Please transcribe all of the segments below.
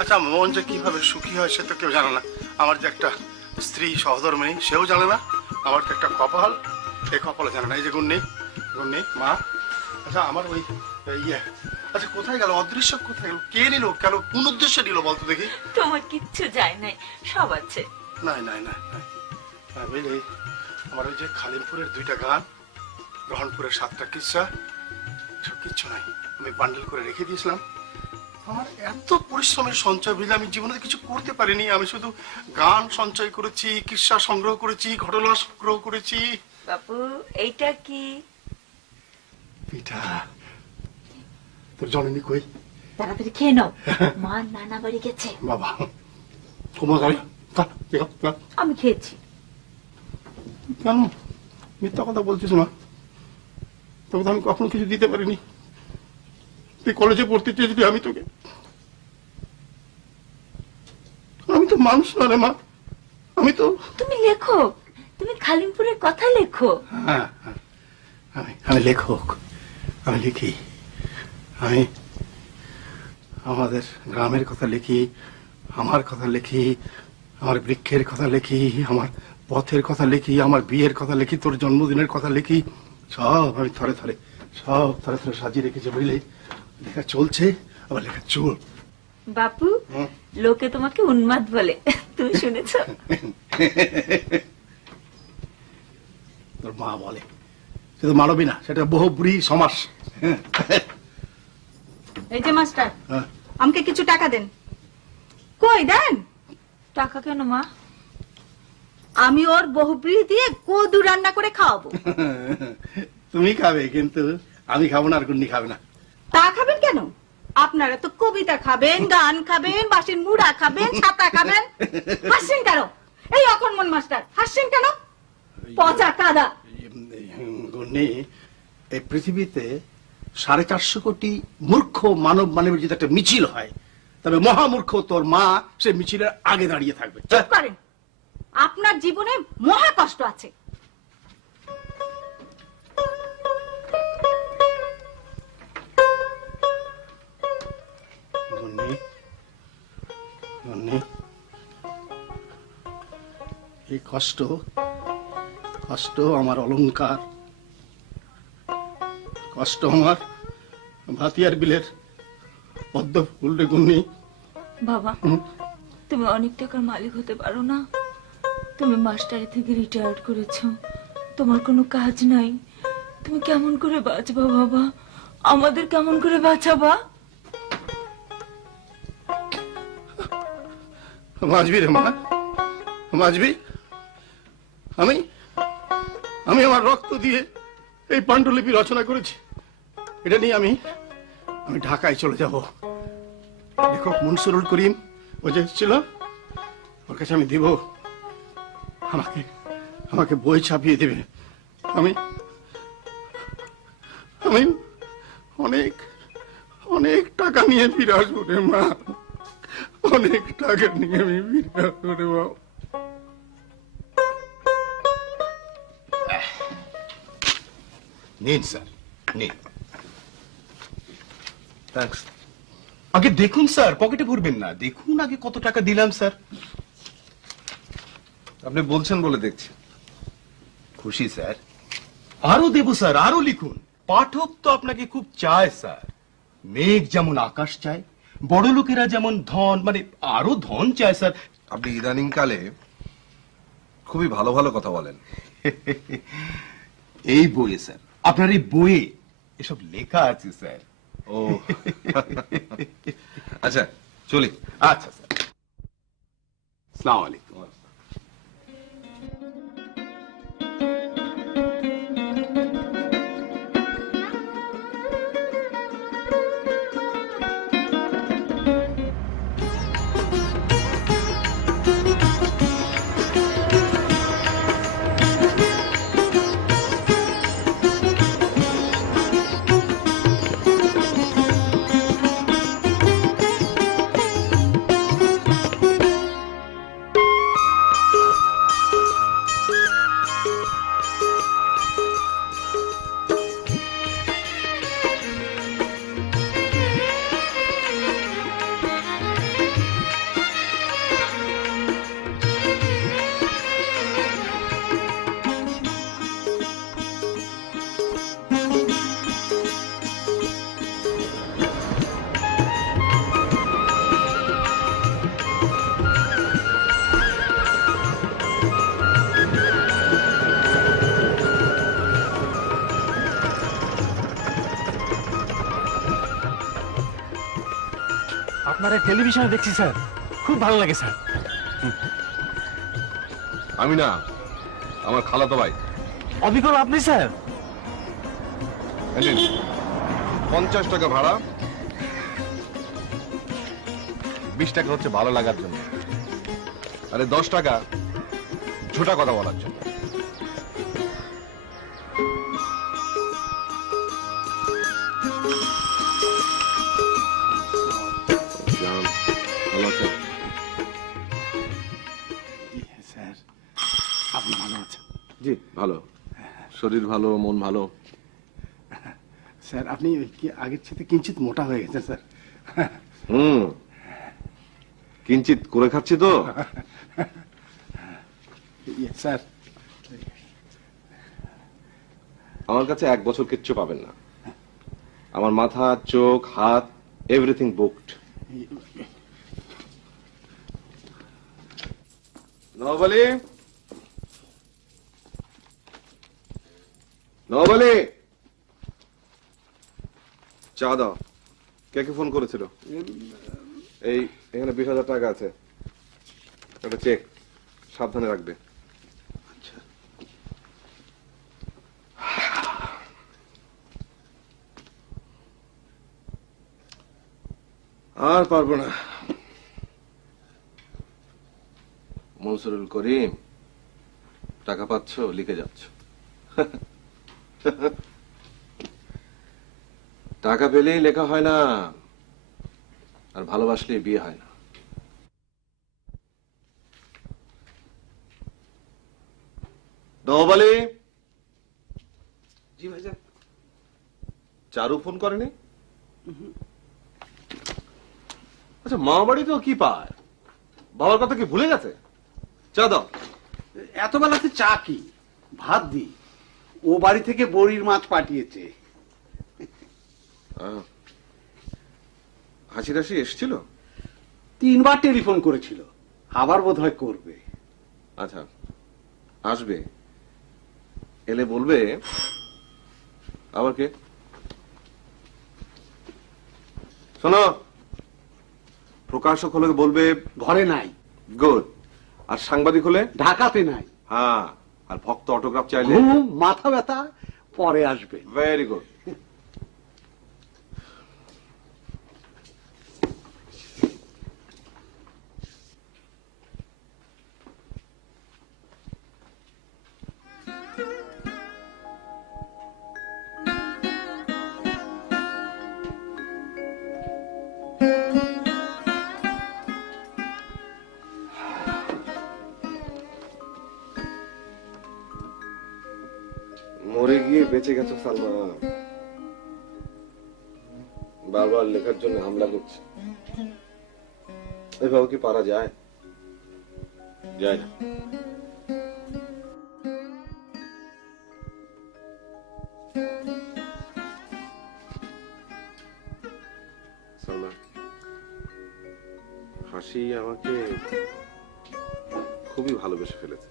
আচ্ছা মন যে কিভাবে সুখী হয় সে তো কেউ জানে না। আমার যে একটা স্ত্রী সহধর্মিণী সেও জানে না। আমার তো একটা কপাল, এই কপালে জানে না। এই যে গুন্নি, গুন্নি মা। আচ্ছা আমার ওই ইয়ে, আচ্ছা কোথায় গেল, অদৃশ্য কোথায় গেল, কে নিল, কেন, কোন উদ্দেশ্যে নিল বলতো দেখি। তোমার কিচ্ছু যায় নাই, সব আছে। নাই নাই নাই নাই, বুঝলি আমার ওই যে খালিমপুরের 2টা গান, গ্রহণপুরের 7টা কিচ্ছা, সব কিচ্ছু নাই। আমি বান্ডেল করে রেখে দিয়েছিলাম। আমার এত পরিশ্রমের সঞ্চয় বুঝলে আমি জীবনে কিছু করতে পারিনি। আমি শুধু গান সঞ্চয় করেছি, কিস্সা সংগ্রহ করেছি, ঘটনা সংগ্রহ করেছি। বাপু এইটা কি? পিঠা। তোর জননী কই? তাড়াতাড়ি খেয়ে নাও, মা নানা বাড়ি গেছে। বাবা তোমার গাড়ি আমি খেয়েছি। কেন মিথ্যা কথা বলছিস মা? তোকে তো আমি কখনো কিছু দিতে পারিনি। তুই কলেজে পড়তে চেয়েছিলি, আমি তোকে, আমি তো মানুষ না রে মা, আমি তো। তুমি লেখো, তুমি খালিমপুরের কথা লেখো। হ্যাঁ আমি লেখক, আমি লিখি। আমি আমাদের গ্রামের কথা লিখি, আমার কথা লিখি, আমার বৃক্ষের কথা লিখি, আমার পথের কথা লিখি, আমার বিয়ের কথা লিখি, তোর জন্মদিনের কথা লিখি। সব আমি থরে থরে, সব থরে থরে সাজিয়ে রেখেছি বুঝলি। লেখা চলছে, আবার লেখা চল। বাপু লোকে তোমাকে উন্মাদ বলে, তুমি শুনেছ? তোর মা বলে, সেটা মানবী না, সেটা বহুব্রী সমাস। এই যে মাস্টার, আমাকে কিছু টাকা দেন। কই দেন? টাকা কেন মা? আমি ওর বহুব্রী দিয়ে কদু রান্না করে খাওয়াবো। তুমি খাবে, কিন্তু আমি খাবো না, আর গুন্নি খাবে না। তা খাবেন কেন? আপনারা তো কবিতা খাবেন, গান খাবেন, বাঁশির মুড়া খাবেন, ছাতা খাবেন। হাসছেন কেন? এই অকর্মণ মাস্টার, হাসছেন কেন? পচা কাদা। গুন্নি, এই পৃথিবীতে 450 কোটি মূর্খ মানব মানবের যদি একটা মিছিল হয়, তবে মহামূর্খ তোর মা সে মিছিলের আগে দাঁড়িয়ে থাকবে। চুপ করেন, আপনার জীবনে মহা কষ্ট আছে। গুন্নি, গুন্নি, এই কষ্ট, কষ্ট আমার অলংকার, কষ্ট আমার ভাতিয়ার বিলের পদ্ম ফুল রে গুন্নি। বাবা তুমি অনেক টাকার মালিক হতে পারো না? তুমি মাস্টারি থেকে রিটায়ার্ড করেছো, তোমার কোনো কাজ নাই, তুমি কেমন করে বাঁচবা বাবা? আমাদের কেমন করে বাঁচাবা? বাঁচবি রে মা, বাঁচবি। আমি আমি আমার রক্ত দিয়ে এই পাণ্ডুলিপি রচনা করেছি। এটা নিয়ে আমি ঢাকায় চলে যাব। লেখক মনসুরুল করিম ও যে ছিল, ওর কাছে আমি দিব, আমাকে আমাকে বই ছাপিয়ে দেবে। আমি আমি অনেক অনেক টাকা নিয়ে ফিরে আসবো রে মা, অনেক টাকা নিয়ে আমি ফিরে আসবো রে মা। নিন স্যার, নিন। থ্যাঙ্কস। আগে দেখুন স্যার, পকেটে ভরবেন না, দেখুন আগে কত টাকা দিলাম স্যার। আপনি বলছেন বলে দেখছি। খুশি স্যার? আরো দেব স্যার, আরো লিখুন। পাঠক তো আপনাকে খুব চায় স্যার। মেঘ যেমন আকাশ চায়, বড় লোকেরা যেমন ধন, মানে আরো ধন চায় স্যার। আপনি ইদানিং কালে খুবই ভালো ভালো কথা বলেন। এই বইয়ে স্যার, আপনার এই বইয়ে এসব লেখা আছে স্যার। ও আচ্ছা চলি। আচ্ছা স্যার, আসসালামু আলাইকুম। আপনারা টেলিভিশনে দেখছি স্যার, খুব ভালো লাগে স্যার। আমি না, আমার খালাতো ভাই। অবিকল আপনি স্যার? এই নিন, 50 টাকা ভাড়া, 20 টাকা হচ্ছে ভালো লাগার জন্য, আরে 10 টাকা ঝোটা কথা বলার জন্য। ভালো আছেন? স্যার আপনি ভালো আছেন? জি ভালো, শরীর ভালো, মন ভালো। স্যার আপনি আগের সাথে কিঞ্চিত মোটা হয়ে গেছেন স্যার। কিঞ্চিত করে খাচ্ছি তো। স্যার আমার কাছে 1 বছর কিচ্ছু পাবেন না। আমার মাথা, চোখ, হাত, এভরিথিং বুকড। নবালি, নবালি, চা দাও। কে কে ফোন করেছিল? এই এখানে 20,000 টাকা আছে, একটা চেক, সাবধানে রাখবে। আর পারবো না। মনসুরুল করিম, টাকা পাচ্ছ, লিখে যাচ্ছ। টাকা পেলেই লেখা হয় না, আর ভালোবাসলেই বিয়ে হয় না। নবালি। জি ভাইজান। চারু ফোন করেনি? আচ্ছা, মা বাড়ি তো কি পায়, বাবার কথা কি ভুলে গেছে? চা দাও। এত বেলাতে চা কি, ভাত দি। ও বাড়ি থেকে বড়ির মাছ পাঠিয়েছে। হাসি রাশি এসছিল? 3বার টেলিফোন করেছিল, আবার বোধহয় করবে। আচ্ছা, আসবে, এলে বলবে। আবার কে? শোনো, প্রকাশক হলে বলবে ঘরে নাই। গুড। আর সাংবাদিক হলে? ঢাকাতে নাই। হ্যাঁ, আর ভক্ত অটোগ্রাফ চাইলে? ঘুম, মাথা ব্যথা, পরে আসবে। Very good. মরে গিয়ে বেঁচে গেছো সালমা, বারবার লেখার জন্য হামলা করছে। এভাবে কি পারা যায়? যায় না। সালমা, হাসি আমাকে খুবই ভালোবেসে ফেলেছে।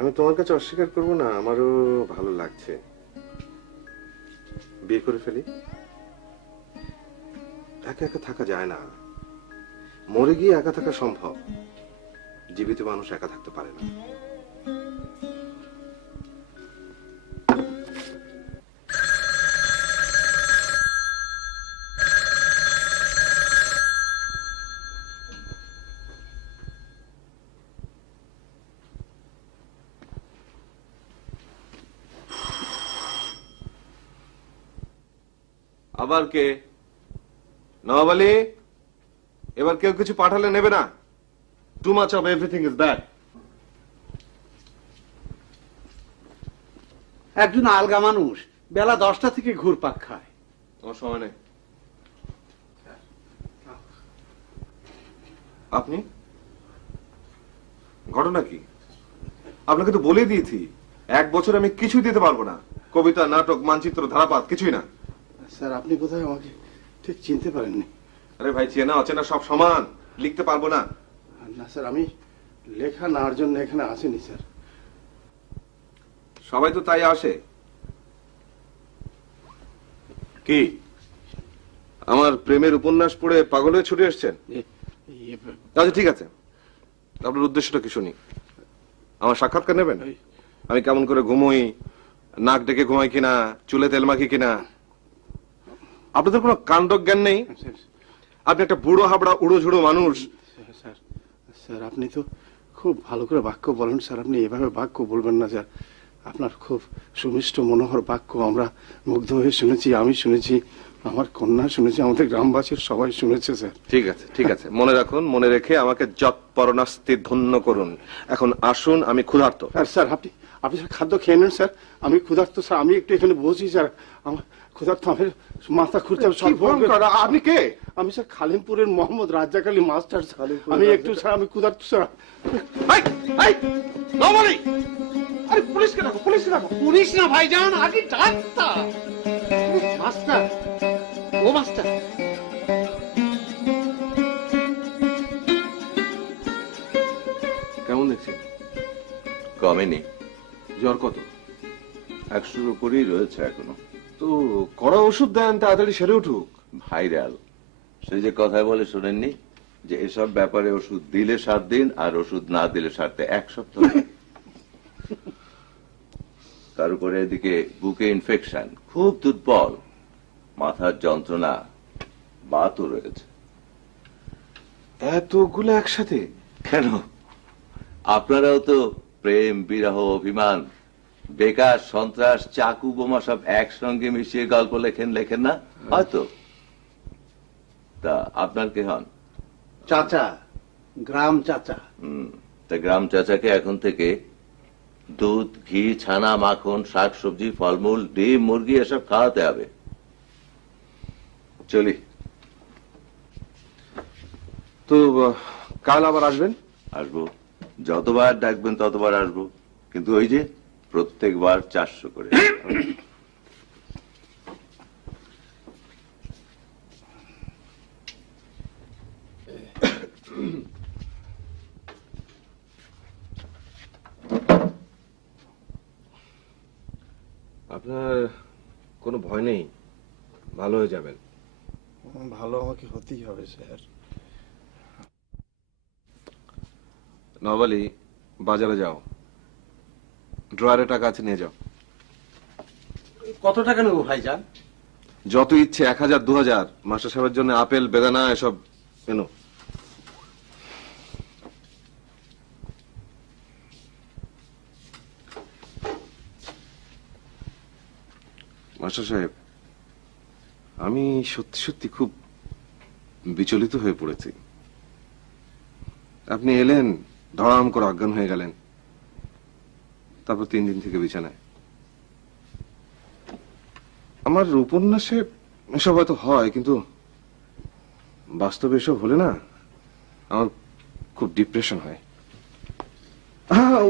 আমি তোমার কাছে অস্বীকার করব না, আমারও ভালো লাগছে। বিয়ে করে ফেলি। একা একা থাকা যায় না, মরে গিয়ে একা থাকা সম্ভব, জীবিত মানুষ একা থাকতে পারে না। আবার কে? নবাব আলী, এবার কেউ কিছু পাঠালে নেবে না। Too much of everything is bad. একজন আলগা মানুষ বেলা 10টা থেকে ঘুরপাক খায়। তোমার সময় নেই। আপনি? ঘটনা কি? আপনাকে তো বলে দিয়েছি 1 বছর আমি কিছুই দিতে পারবো না। কবিতা, নাটক, মানচিত্র, ধারাপাত কিছুই না। স্যার আপনি কোথায় আমাকে ঠিক চিনতে পারেননি? আরে ভাই, চেনা অচেনা সব সমান, লিখতে পারবো না। না স্যার, আমি লেখা নেওয়ার জন্য এখানে আসিনি স্যার। সবাই তো তাই আসে। কি আমার প্রেমের উপন্যাস পড়ে পাগল হয়ে ছুটে এসছেন? আচ্ছা ঠিক আছে, আপনার উদ্দেশ্যটা কি শুনি। আমার সাক্ষাৎকার নেবেন? আমি কেমন করে ঘুমোই, নাক ডেকে ঘুমাই কিনা, চুলে তেল মাখি কিনা? আপনাদের কোনো কাণ্ড জ্ঞান নেই। আপনি একটা বুড়ো হাবড়া উড়ো ঝুড়ো মানুষ। স্যার স্যার আপনি তো খুব ভালো করে বাক্য বলেন স্যার, আপনি এভাবে বাক্য বলবেন না স্যার। আপনার খুব সুমিষ্ট মনোহর বাক্য আমরা মুগ্ধ হয়ে শুনেছি, আমি শুনেছি, আমার কন্যা শুনেছি, আমাদের গ্রামবাসীর সবাই শুনেছে স্যার। ঠিক আছে ঠিক আছে, মনে রাখুন, মনে রেখে আমাকে যৎপরণাস্তি ধন্য করুন। এখন আসুন, আমি ক্ষুধার্ত। আর স্যার আপনি আপনি স্যার খাদ্য খেয়ে নেন স্যার, আমি ক্ষুধার্ত স্যার, আমি একটু এখানে বসি স্যার, আমার ক্ষুধার্ত, আমার মাথা ঘুরতে হবে। আপনি কে? আমি স্যার খালিমপুরের মোহাম্মদ রাজ্জাক আলী মাস্টার স্যার, আমি একটু স্যার, আমি ক্ষুধার্ত স্যার। আরে পুলিশকে ডাকো, পুলিশকে ডাকো। পুলিশ না ভাইজান, আগে ডাক্তার। মাস্টার, ও মাস্টার। কেমন দেখছি? কমেনি, জ্বর কত? 100-র উপরেই রয়েছে এখনো। তো কড়া ওষুধ দেন, তাড়াতাড়ি সেরে উঠুক। ভাইরাল, সে যে কথায় বলে শোনেননি যে এসব ব্যাপারে ওষুধ দিলে 7 দিন আর ওষুধ না দিলে সারতে 1 সপ্তাহ। তার উপরে এদিকে বুকে ইনফেকশন, খুব দুর্বল, মাথার যন্ত্রণা, বাতও রয়েছে। এতগুলো একসাথে কেন, আপনারাও তো প্রেম, বিরহ, অভিমান, বেকার, সন্ত্রাস, চাকু, বোমা সব একসঙ্গে মিশিয়ে গল্প লেখেন না হয়তো? তা আপনার কে হন? চাচা, গ্রাম চাচা। তা গ্রাম চাচাকে এখন থেকে দুধ, ঘি, ছানা, মাখন, শাক সবজি, ফলমূল, ডিম, মুরগি এসব খাওয়াতে হবে। চলি। তো কাল আবার আসবেন? আসবো, যতবার ডাকবেন ততবার আসবো, কিন্তু ওই যে প্রত্যেকবার 400 করে। আপনার কোনো ভয় নেই, ভালো হয়ে যাবেন। ভালো আমাকে হতেই হবে স্যার। নবালি, বাজারে যাও, ড্রয়ারে টাকা আছে, নিয়ে যাও। কত টাকা নেবো ভাইজান? যত ইচ্ছে, 1000, 2000। মাস্টার সাহেবের জন্য আপেল, বেদানা এসব এনো। মাস্টার সাহেব, আমি সত্যি সত্যি খুব বিচলিত হয়ে পড়েছি। আপনি এলেন, ধড়াম করে অজ্ঞান হয়ে গেলেন, তারপর 3 দিন থেকে বিছানায়। আমার উপন্যাসে এসব হয়তো হয়, কিন্তু বাস্তবে এসব হলে না আমার খুব ডিপ্রেশন হয়।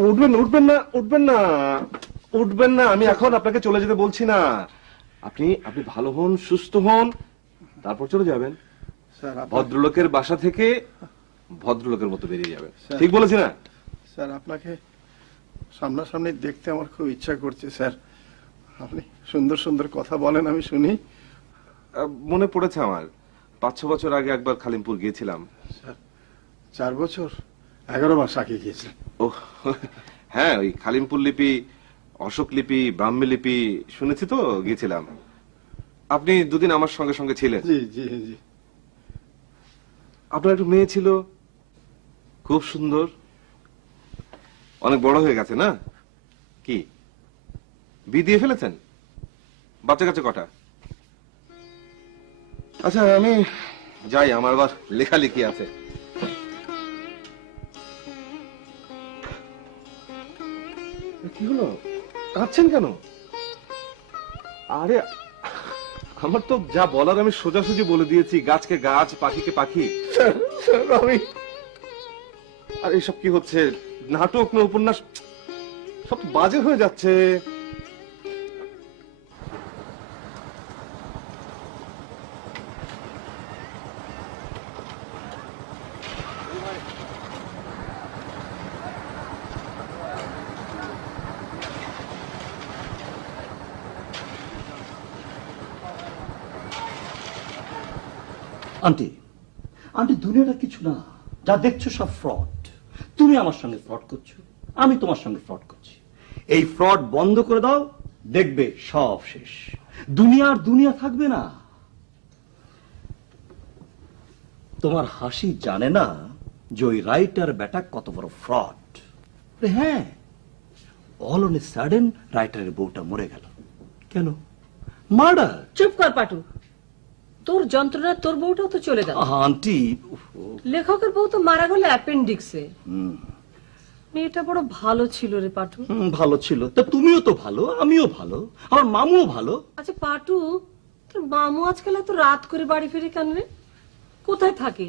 উঠবেন উঠবেন না, উঠবেন না, উঠবেন না, আমি এখন আপনাকে চলে যেতে বলছি না। আপনি আপনি ভালো হন, সুস্থ হন, তারপর চলে যাবেন। স্যার ভদ্রলোকের বাসা থেকে ভদ্রলোকের মতো বেরিয়ে যাবেন। ঠিক বলেছি না? স্যার আপনাকে সামনাসামনি দেখতে আমার খুব ইচ্ছা করছে স্যার, আপনি সুন্দর সুন্দর কথা বলেন, আমি শুনি। মনে পড়েছে আমার, 5-6 বছর আগে একবার খালিমপুর গিয়েছিলাম। স্যার 4 বছর, 11 মাস আগে গিয়েছিলেন? ও হ্যাঁ, ওই খালিমপুর লিপি, অশোক লিপি, ব্রাহ্মী লিপি শুনেছি তো, গিয়েছিলাম। আপনি 2 দিন আমার সঙ্গে সঙ্গে ছিলেন। জি জি জি। আপনার একটু মেয়ে ছিল, খুব সুন্দর, অনেক বড় হয়ে গেছে না? কি বিয়ে দিয়ে ফেলেছেন? বাচ্চা কাচ্চা কটা? আচ্ছা আমি যাই, আমার আবার লেখালেখি আছে। কি হলো, কাঁদছেন কেন? আরে আমার তো যা বলার আমি সোজাসুজি বলে দিয়েছি, গাছকে গাছ, পাখিকে পাখি। আমি আর এসব কি হচ্ছে? নাটক না উপন্যাস, সব তো বাজে হয়ে যাচ্ছে। আন্টি আন্টি দুনিয়াটা কিছু না, যা দেখছো সব ফ্রড। তুমি আমার সঙ্গে ফ্রড করছো, আমি তোমার সঙ্গে ফ্রড করছি। এই ফ্রড বন্ধ করে দাও, দেখবে সব শেষ, দুনিয়ার দুনিয়া থাকবে না। তোমার হাসি জানে না যে ওই রাইটার বেটা কত বড় ফ্রড। হ্যাঁ, অল অন এ সাডেন রাইটারের বউটা মরে গেল। কেন? মার্ডার। চুপ কর পাটু, তোর যন্ত্রণা তোর বউটাও তো চলে গেল। আন্টি, লেখকের বউ তো মারা গেল অ্যাপেন্ডিক্সে। মেয়েটা বড় ভালো ছিল রে পাটু। ভালো ছিল তা তুমিও তো ভালো, আমিও ভালো, আমার মামুও ভালো। আচ্ছা পাটু, তোর মামু আজকাল এত রাত করে বাড়ি ফিরে কেন রে? কোথায় থাকে,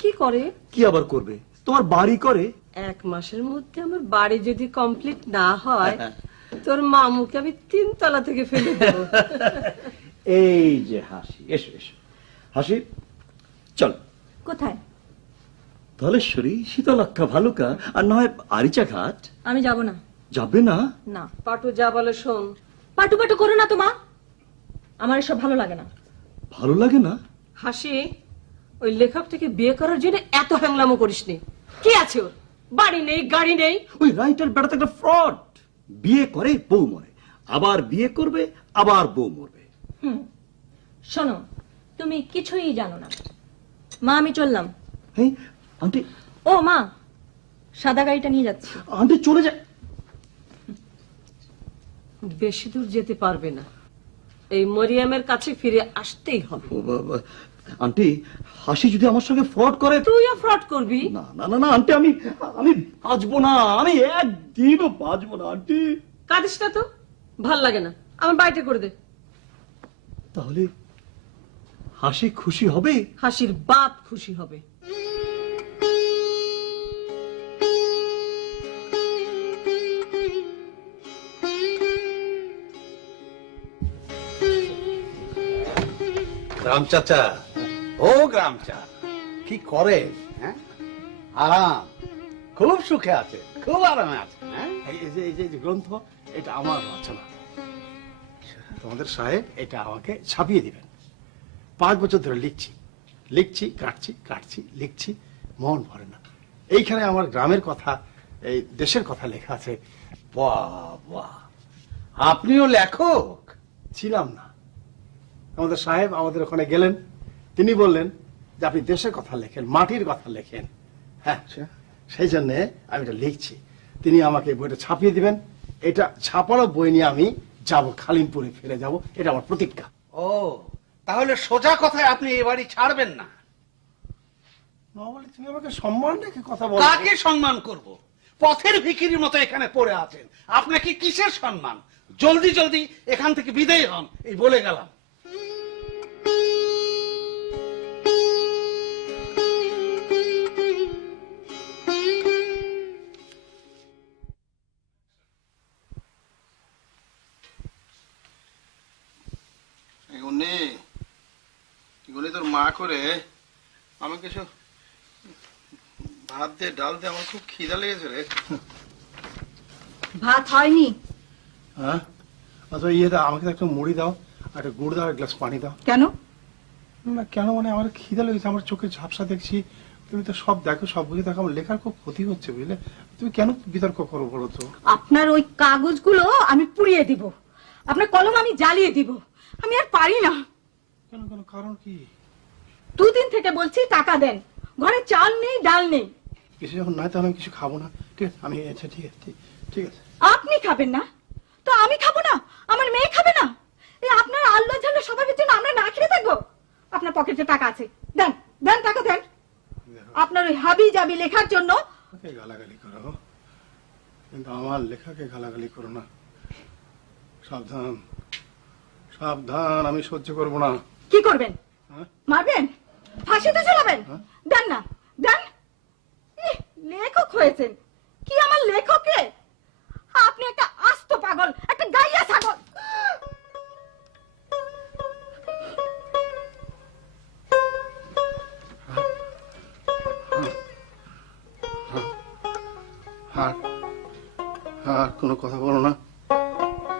কি করে? কি আবার করবে, তোমার বাড়ি করে। 1 মাসের মধ্যে আমার বাড়ি যদি কমপ্লিট না হয় তোর মামুকে আমি 3 তলা থেকে ফেলে দেবো। এই যে হাসি, এসো এসো হাসি, চল। কোথায়? ধলেশ্বরী, শীতলক্ষা, ভালুকা, আর না হয় আরিচা ঘাট। আমি যাব না। যাবে না? না। পাটু যা বলে শোন। পাটু পাটু করো না তো মা, আমার এসব ভালো লাগে না। ভালো লাগে না? হাসি, ওই লেখকটাকে বিয়ে করার জন্য এত হ্যাংলামো করিস নি। কি আছে ওর? বাড়ি নেই, গাড়ি নেই। ওই রাইটার বেড়াতে একটা ফ্রড। বিয়ে করে বউ মরে, আবার বিয়ে করবে, আবার বউ মরবে। শোনো, তুমি কিছুই জানো না। মা আমি চললাম। হ্যাঁ আন্টি। ও মা, সাদা গাড়িটা নিয়ে যাচ্ছি। আন্টি চলে যায়। বেশি দূর যেতে পারবে না, এই মরিয়ামের কাছে ফিরে আসতেই হবে। ও বাবা, আন্টি হাসি যদি আমার সঙ্গে ফ্রড করে। তুইও ফ্রড করবি? না না না না আন্টি, আমি বাঁচবো না, আমি একদিনও বাঁচবো না আন্টি। কাঁদিস না তো, ভাল লাগে না, আমার বাড়িতে করে দে। তাহলে হাসি খুশি হবে? হাসির বাপ খুশি হবে। গ্রাম চাচা, ও গ্রাম চা, কি করে? হ্যাঁ, আরাম, খুব সুখে আছে, খুব আরামে আছে। হ্যাঁ, এই যে গ্রন্থ, এটা আমার রচনা। তোমাদের সাহেব এটা আমাকে ছাপিয়ে দিবেন। 5 বছর ধরে লিখছি, কাটছি, লিখছি, মন ভরে না। এইখানে আমার গ্রামের কথা, এই দেশের কথা লেখা আছে। বাহ বাহ, আপনিও লেখক? ছিলাম না। আমাদের সাহেব আমাদের ওখানে গেলেন, তিনি বললেন যে আপনি দেশের কথা লেখেন, মাটির কথা লেখেন। হ্যাঁ, সেই জন্য আমি এটা লিখছি। তিনি আমাকে বইটা ছাপিয়ে দিবেন। এটা ছাপানো বই নিয়ে আমি যাব, খালিমপুরে ফিরে যাব, এটা আমার প্রতিজ্ঞা। ও, তাহলে সোজা কথায় আপনি এ বাড়ি ছাড়বেন না? তুমি আমাকে সম্মান রেখে কথা বল। কাকে সম্মান করব? পথের ভিখিরির মতো এখানে পড়ে আছেন, আপনাকে কিসের সম্মান? জলদি জলদি এখান থেকে বিদায় হন, এই বলে গেলাম। তোর মা করে আমাকে সব ভাত দে, ডাল দে, আমার খুব খিদা লেগেছে রে। ভাত হয়নি? হ্যাঁ, আচ্ছা ইয়ে দাও, আমাকে একটা মুড়ি দাও, আর একটা গুড় দাও, এক গ্লাস পানি দাও। কেন? না কেন মানে, আমার খিদা লেগেছে, আমার চোখে ঝাপসা দেখছি। তুমি তো সব দেখো, সব বুঝে দেখো, আমার লেখার খুব ক্ষতি হচ্ছে বুঝলে। তুমি কেন বিতর্ক করো বলো তো? আপনার ওই কাগজগুলো আমি পুড়িয়ে দিব, আপনার কলম আমি জ্বালিয়ে দিব। আমি আর পারি না। কেন কেন, কারণ কি? 2 দিন থেকে বলছি টাকা দেন, ঘরে চাল নেই, ডাল নেই। কিছু যখন নয় তাহলে আমি কিছু খাবো না। ঠিক আছে, আমি আচ্ছা ঠিক আছে, ঠিক আছে। আপনি খাবেন না তো আমি খাবো না? আমার মেয়ে খাবে না? এই আপনার আল্লাহ জানলে স্বভাবের জন্য আমরা না খেয়ে থাকবো? আপনার পকেটে টাকা আছে, দেন দেন, টাকা দেন। আপনার ওই হাবি জাবি লেখার জন্য গালাগালি করো, কিন্তু আমার লেখাকে গালাগালি করো না। সাবধান সাবধান, আমি সহ্য করবো না। কি করবেন? মারবেন? ফাঁসিতে ঝুলাবেন? দেন না, দেন। লেখক হয়েছেন কি আমার লেখকে? আপনি একটা আস্ত পাগল, একটা গাইয়া ছাগল। আর কোনো কথা বলো না,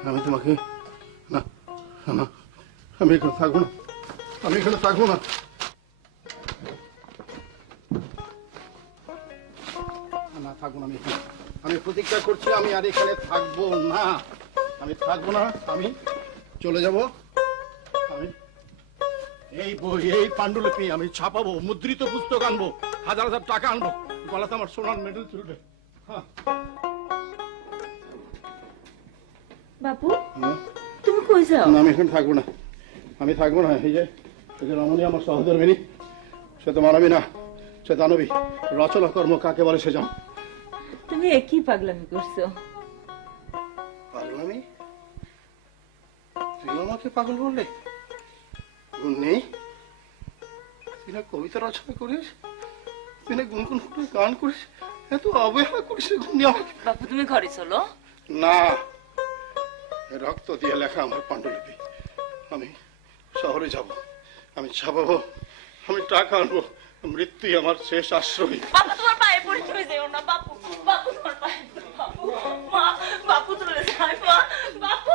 আমি তোমাকে না না, আমি এখানে থাকবো না, আমি এখানে থাকবো না। থাকবো না আমি প্রতিজ্ঞা করছি আমি আর এখানে থাকবো না, আমি থাকবো না, আমি চলে যাব। আমি এই বই, এই পাণ্ডুলিপি আমি ছাপাবো, মুদ্রিত পুস্তক আনবো, হাজার হাজার টাকা আনবো, গলাতে আমার সোনার মেডেল চলবে। হ্যাঁ। বাপু তুমি কই যাও? না, আমি এখানে থাকবো না, আমি থাকবো না। এই যে রমণী আমার সহধর্মিনী, সে তো মানবী না, সে দানবী। রচনা কর্ম কাকে বলে সে জান। তুমি একই পাগলামি করছো। পাগলামি? তুই আমাকে পাগল বললে? নেই, তুই না কবিতা রচনা করিস, তুই না গুনগুন করে গান করিস, এত অবহেলা করিস গুনি আমাকে। বাপু তুমি ঘরে চলো। না, রক্ত দিয়ে লেখা আমার পাণ্ডুলিপি, আমি শহরে যাব, আমি ছাপাবো, আমি টাকা আনবো, মৃত্যুই আমার শেষ আশ্রয়। বাপু তোমার পায়ে পড়ে চলে যেও না বাপু, বাপু তোমার পায়ে পড়ে, বাপু মা, বাপু চলে যায় মা, বাপু।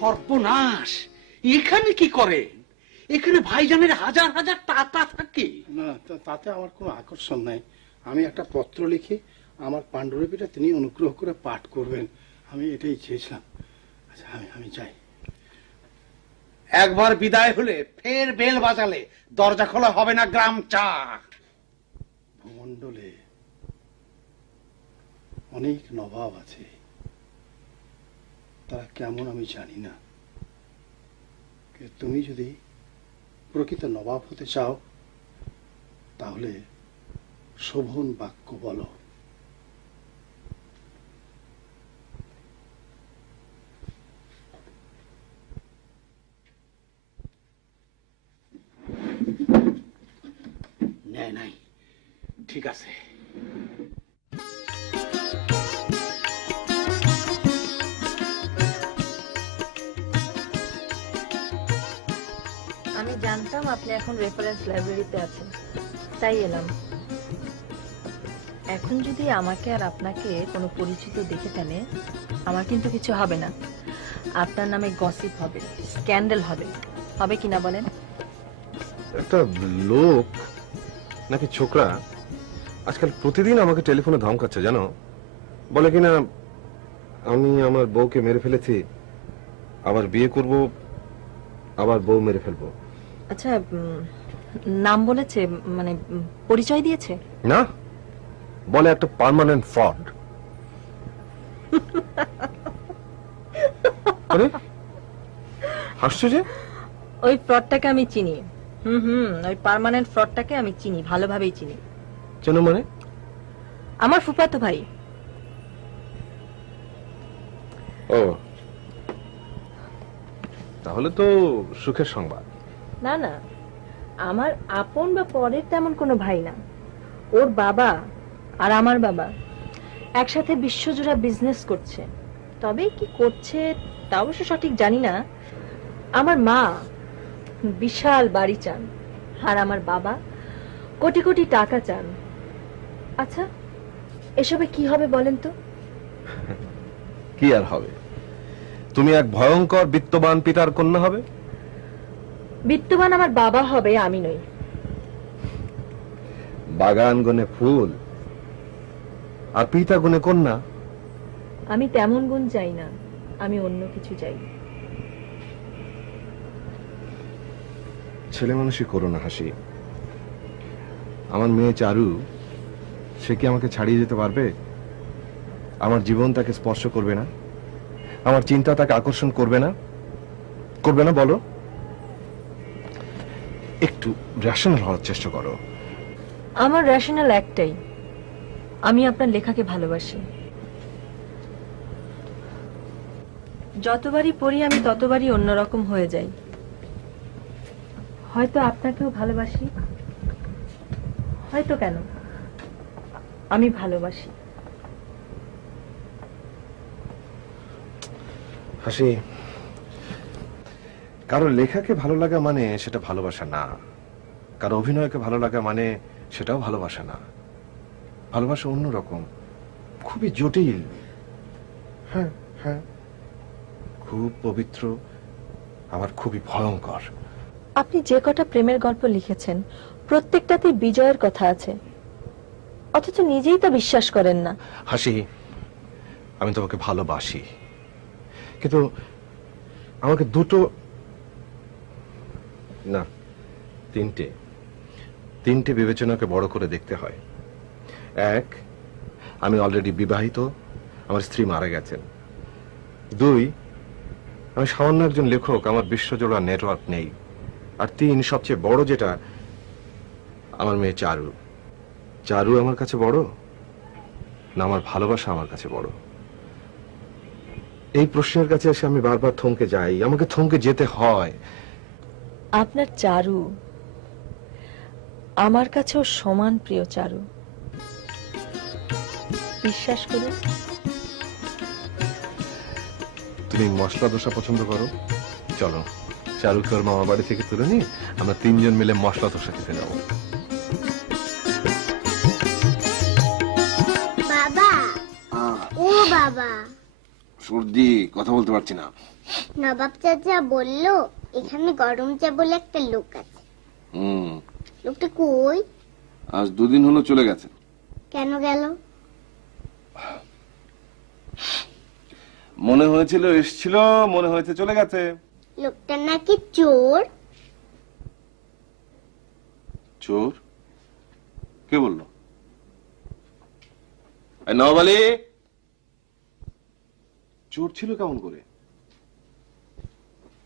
সর্বনাশ, এখানে কি করেন? এখানে ভাইজানের হাজার হাজার টাকা থাকে। না, তাতে আমার কোনো আকর্ষণ নাই। আমি একটা পত্র লিখে আমার পাণ্ডুলিপিটা তিনি অনুগ্রহ করে পাঠ করবেন, আমি এটাই চেয়েছিলাম। আচ্ছা, আমি যাই। একবার বিদায় হলে ফের বেল বাজালে দরজা খোলা হবে না গ্রাম চা। ভূমণ্ডলে অনেক নবাব আছে, তারা কেমন আমি জানি না। তুমি যদি প্রকৃত নবাব হতে চাও তাহলে শোভন বাক্য বলো। নাই, ঠিক আছে। আমি জানতাম আপনি এখন রেফারেন্স লাইব্রেরিতে আছেন, তাই এলাম। এখন যদি আমাকে আর আপনাকে কোনো পরিচিত দেখে ফেলে, আমার কিন্তু কিছু হবে না। আপনার নামে গসিপ হবে, স্ক্যান্ডাল হবে, হবে কিনা বলেন? একটা লোক নাকি ছোকরা আজকাল প্রতিদিন আমাকে টেলিফোনে ধমকাচ্ছে, জানো? বলে কিনা আমি আমার বউকে মেরে ফেলেছি, আবার বিয়ে করব, আবার বউ মেরে ফেলবো। আচ্ছা, নাম বলেছে, মানে পরিচয় দিয়েছে? না, বলে একটা পার্মানেন্ট ফ্রড। আরে হাসছো যে? ওই ফ্রডটাকে আমি চিনি। ওই পার্মানেন্ট ফ্রডটাকে আমি চিনি, ভালোভাবেই চিনি। চেনো মানে? আমার ফুফাতো ভাই। ও, তাহলে তো সুখের সংবাদ। না না, আমার আপন বা পরের তেমন কোনো ভাই না। ওর বাবা আর আমার বাবা একসাথে বিশ্বজোড়া বিজনেস করছে, তবে কি করছে তা অবশ্য সঠিক জানি না। আমার মা বিশাল বাড়ি চান, আর আমার বাবা কোটি কোটি টাকা চান। আচ্ছা, এসবে কি হবে বলেন তো? কি আর হবে, তুমি এক ভয়ঙ্কর বিত্তবান পিতার কন্যা হবে। বিত্তবান আমার বাবা হবে, আমি নই। বাগান গনে ফুল আর পিতা গুনে কন্যা। আমি তেমন গুণ চাই না, আমি অন্য কিছু চাই। ছেলে মানুষই করো না হাসি। আমার মেয়ে চারু, সে কি আমাকে ছাড়িয়ে যেতে পারবে? আমার জীবন তাকে স্পর্শ করবে না? আমার চিন্তা তাকে আকর্ষণ করবে না? করবে না বলো? একটু রেশনাল হওয়ার চেষ্টা করো। আমার রেশনাল একটাই, আমি আপনার লেখাকে ভালোবাসি। যতবারই পড়ি আমি ততবারই অন্যরকম হয়ে যাই। হয়তো আপনাকেও ভালোবাসি, হয়তো কেন, আমি ভালোবাসি। হাসি, কারো লেখাকে ভালো লাগা মানে সেটা ভালোবাসা না, কারো অভিনয়কে ভালো লাগা মানে সেটাও ভালোবাসা না। ভালোবাসা অন্যরকম, খুবই জটিল। হ্যাঁ হ্যাঁ, খুব পবিত্র, আবার খুবই ভয়ঙ্কর। আপনি যে কটা প্রেমের গল্প লিখেছেন প্রত্যেকটাতে বিজয়ের কথা আছে, অথচ নিজেই তা বিশ্বাস করেন না। হাসি, আমি তোমাকে ভালোবাসি, কিন্তু আমাকে দুটো না তিনটে বিবেচনাকে বড় করে দেখতে হয়। এক, আমি অলরেডি বিবাহিত, আমার স্ত্রী মারা গেছেন। দুই, আমি সামান্য একজন লেখক, আমার বিশ্বজোড়া নেটওয়ার্ক নেই। আর তিন, সবচেয়ে বড় যেটা, আমার মেয়ে চারু। চারু আমার কাছে বড় না আমার ভালোবাসা আমার কাছে বড়? এই প্রশ্নের কাছে এসে আমি বারবার থমকে যাই, আমাকে থমকে যেতে হয়। আপনার চারু আমার কাছেও সমান প্রিয়। চারু, বিশ্বাস করুন। তুমি মশলা দোসা পছন্দ করো? চলো চারুকে ওর মামা বাড়ি থেকে তুলে নিয়ে আমরা তিনজন মিলে মশলা দোসা খেতে যাবো। বাবা, ও বাবা, সর্দি, কথা বলতে পারছি না। নবাব চাচা বললো এখানে গরম চা বলে একটা লোক আছে। লোকটা কই? আজ 2 দিন হলো চলে গেছে। কেন গেল? মনে হয়েছিল এসছিল, মনে হয়েছে চলে গেছে। লোকটা নাকি চোর। চোর? কে বললো? নবাব আলী, চোর ছিল কেমন করে?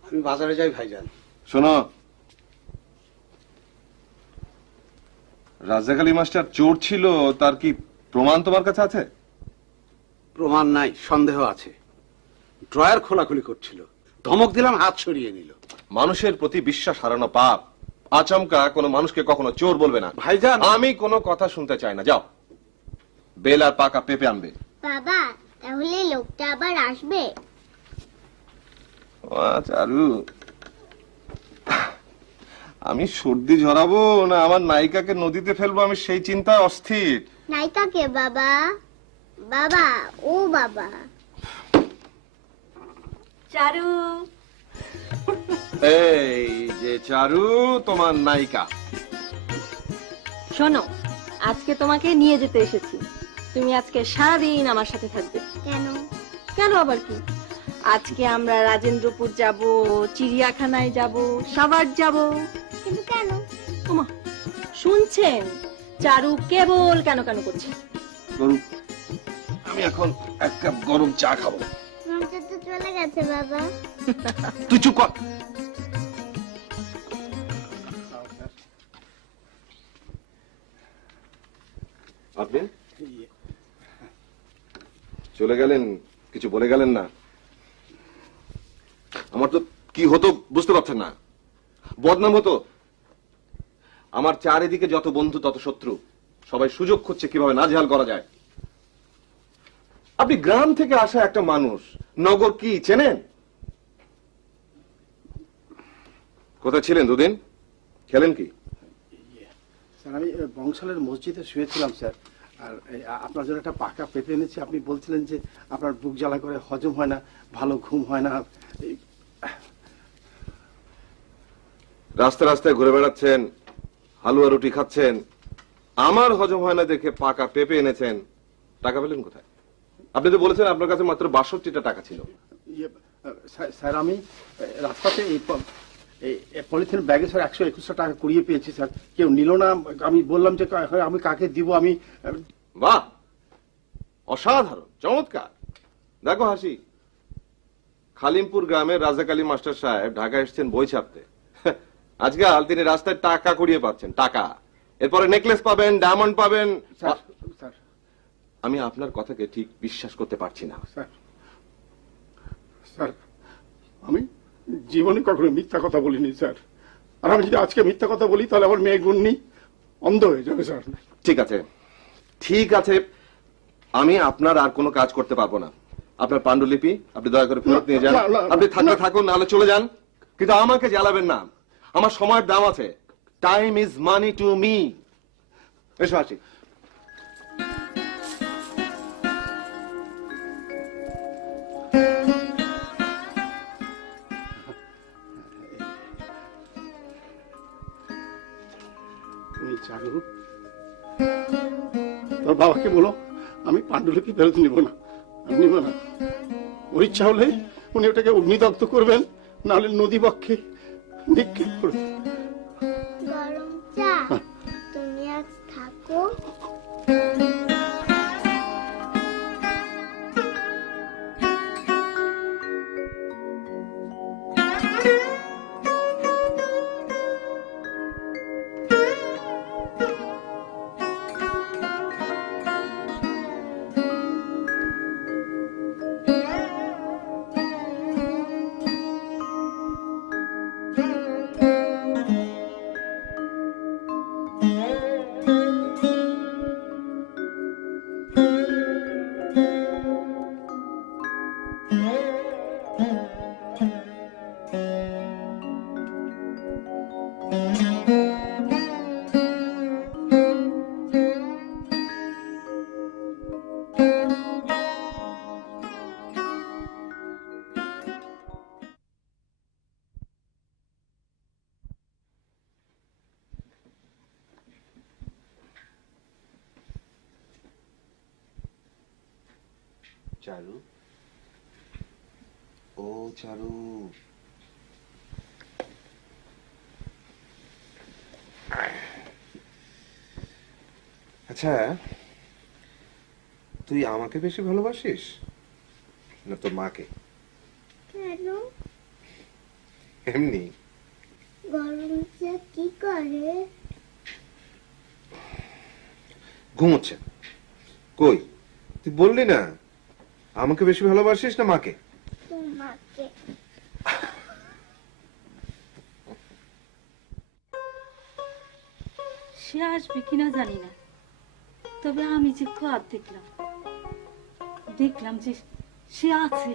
আমি বাজারে যাই ভাইজান। শোনো, রাজ্জাক আলী মাস্টার চোর ছিল, তার কি প্রমাণ তোমার কাছে আছে? প্রমাণ নাই, সন্দেহ আছে। ড্রয়ার খোলাখুলি করছিল, ধমক দিলাম, হাত সরিয়ে নিল। মানুষের প্রতি বিশ্বাস হারানো পাপ। আচমকা কোনো মানুষকে কখনো চোর বলবে না। ভাইজান, আমি কোনো কথা শুনতে চাই না। যাও বেল আর পাকা পেঁপে আনবে। বাবা, তাহলে লোকটা আবার আসবে? চারু, আমি সর্দি ঝরাবো না আমার নায়িকাকে নদীতে ফেলবো, আমি সেই চিন্তায় অস্থির। নায়িকাকে বাবা? বাবা, ও বাবা। চারু, এই যে চারু, তোমার নায়িকা। শোনো, আজকে তোমাকে নিয়ে যেতে এসেছি। তুমি আজকে সারাদিন আমার সাথে থাকবে। কেন? কেন আবার কি? আজকে আমরা রাজেন্দ্রপুর যাব, চিড়িয়াখানায় যাব, সাভার যাব। কিন্তু কেন? ওমা, শুনছেন? চারু কেবল কেন কেন করছে। আমি এখন 1 কাপ গরম চা খাবো। মামা তো চলে গেছে বাবা। তুই চুপ কর। আপনি চলে গেলেন, কিছু বলে গেলেন না? আমার তো কি হতো বুঝতে পারছেন না। বদনাম হতো। আমার চারিদিকে যত বন্ধু তত শত্রু, সবাই সুযোগ খুঁজছে কিভাবে নাজেহাল করা যায়। আপনি গ্রাম থেকে আসা একটা মানুষ, নগর কি চেনেন? কোথায় ছিলেন 2 দিন? খেলেন কি? স্যার, আমি বংশালের মসজিদে শুয়েছিলাম স্যার। আর আপনার জন্য একটা পাকা পেঁপে এনেছি। আপনি বলছিলেন যে আপনার বুক জ্বালা করে, হজম হয় না, ভালো ঘুম হয় না। রাস্তায় রাস্তায় ঘুরে বেড়াচ্ছেন, হালুয়া রুটি খাচ্ছেন, আমার হজম হয় না দেখে পাকা পেঁপে এনেছেন। টাকা পেলেন কোথায়? আপনি তো বলেছেন আপনার কাছে মাত্র 62টা টাকা ছিল। স্যার আমি রাস্তাতে এই পলিথিন ব্যাগে স্যার 121 টাকা কুড়িয়ে পেয়েছি স্যার, কেউ নিল না। আমি বললাম যে আমি কাকে দিব। আমি বাহ, অসাধারণ, চমৎকার। দেখো হাসি, খালিমপুর গ্রামের রাজাক আলী মাস্টার সাহেব ঢাকা এসেছেন বই ছাপতে। আজকাল তিনি রাস্তায় টাকা কুড়িয়ে পাচ্ছেন, টাকা। এরপরে নেকলেস পাবেন, ডায়মন্ড পাবেন। স্যার আমি আপনার কথাকে ঠিক বিশ্বাস করতে পারছি না। স্যার আমি জীবনে কখনো মিথ্যা কথা বলিনি স্যার। আর আমি যদি আজকে মিথ্যা কথা বলি তাহলে আমার মেয়ে গুন্নি অন্ধ হয়ে যাবে স্যার। ঠিক আছে, ঠিক আছে, আমি আপনার আর কোনো কাজ করতে পারবো না। আপনার পাণ্ডুলিপি আপনি দয়া করে ফেরত নিয়ে যান। আপনি থাকলে থাকুন, নাহলে চলে যান, কিন্তু আমাকে জ্বালাবেন না। আমার সময়ের দাম আছে। Time is money to me. এসো আসি। তুমি চারু, তোর বাবাকে বলো আমি পাণ্ডুলিপি ফেরত নিব না, আমি নিব না। ওর ইচ্ছা হলে উনি ওটাকে অগ্নিদগ্ধ করবেন, নাহলে নদী বক্ষে নিক্ষেপ করবেন। গরম চা, তুমি আজ থাকো। চারু, ও চারু, আচ্ছা তুই আমাকে বেশি ভালোবাসিস না তোর মাকে? কেন? এমনি। গরম চা কি করে? ঘুমোচ্ছে। কই, তুই বললি না আমাকে বেশি ভালোবাসিস না মাকে? তোমাকে। সে আসবে কিনা জানি না, তবে আমি যে খাদ দেখলাম যে সে আছে।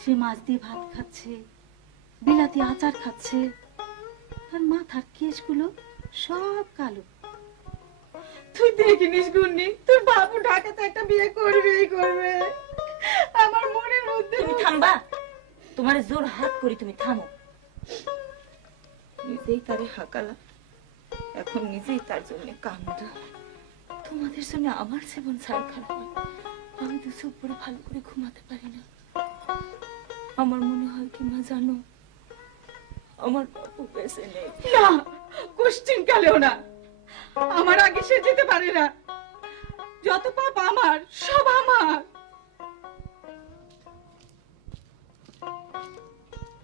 সে মাছ দিয়ে ভাত খাচ্ছে, বিলাতি আচার খাচ্ছে, আর মাথার কেশগুলো সব কালো। তুই দেখিনিস গুন্নি, তোর বাবু ঢাকাতে একটা বিয়ে করবেই করবে। আমার মনের মধ্যে তুমি থামবা? তোমার জোর হাত করি, তুমি থামো। নিজেই তারে হাকালা, এখন নিজেই তার জন্য কান্দ। তোমাদের জন্য আমার জীবন ছাড় খারাপ হয়। আমি তো চুপ করে ভালো করে ঘুমাতে পারি না। আমার মনে হয় কি মা জানো, আমার বাবু বেঁচে নেই। না, কোশ্চিন কালেও না। আমার আগে সে যেতে পারে না। যত পাপ আমার, সব আমার।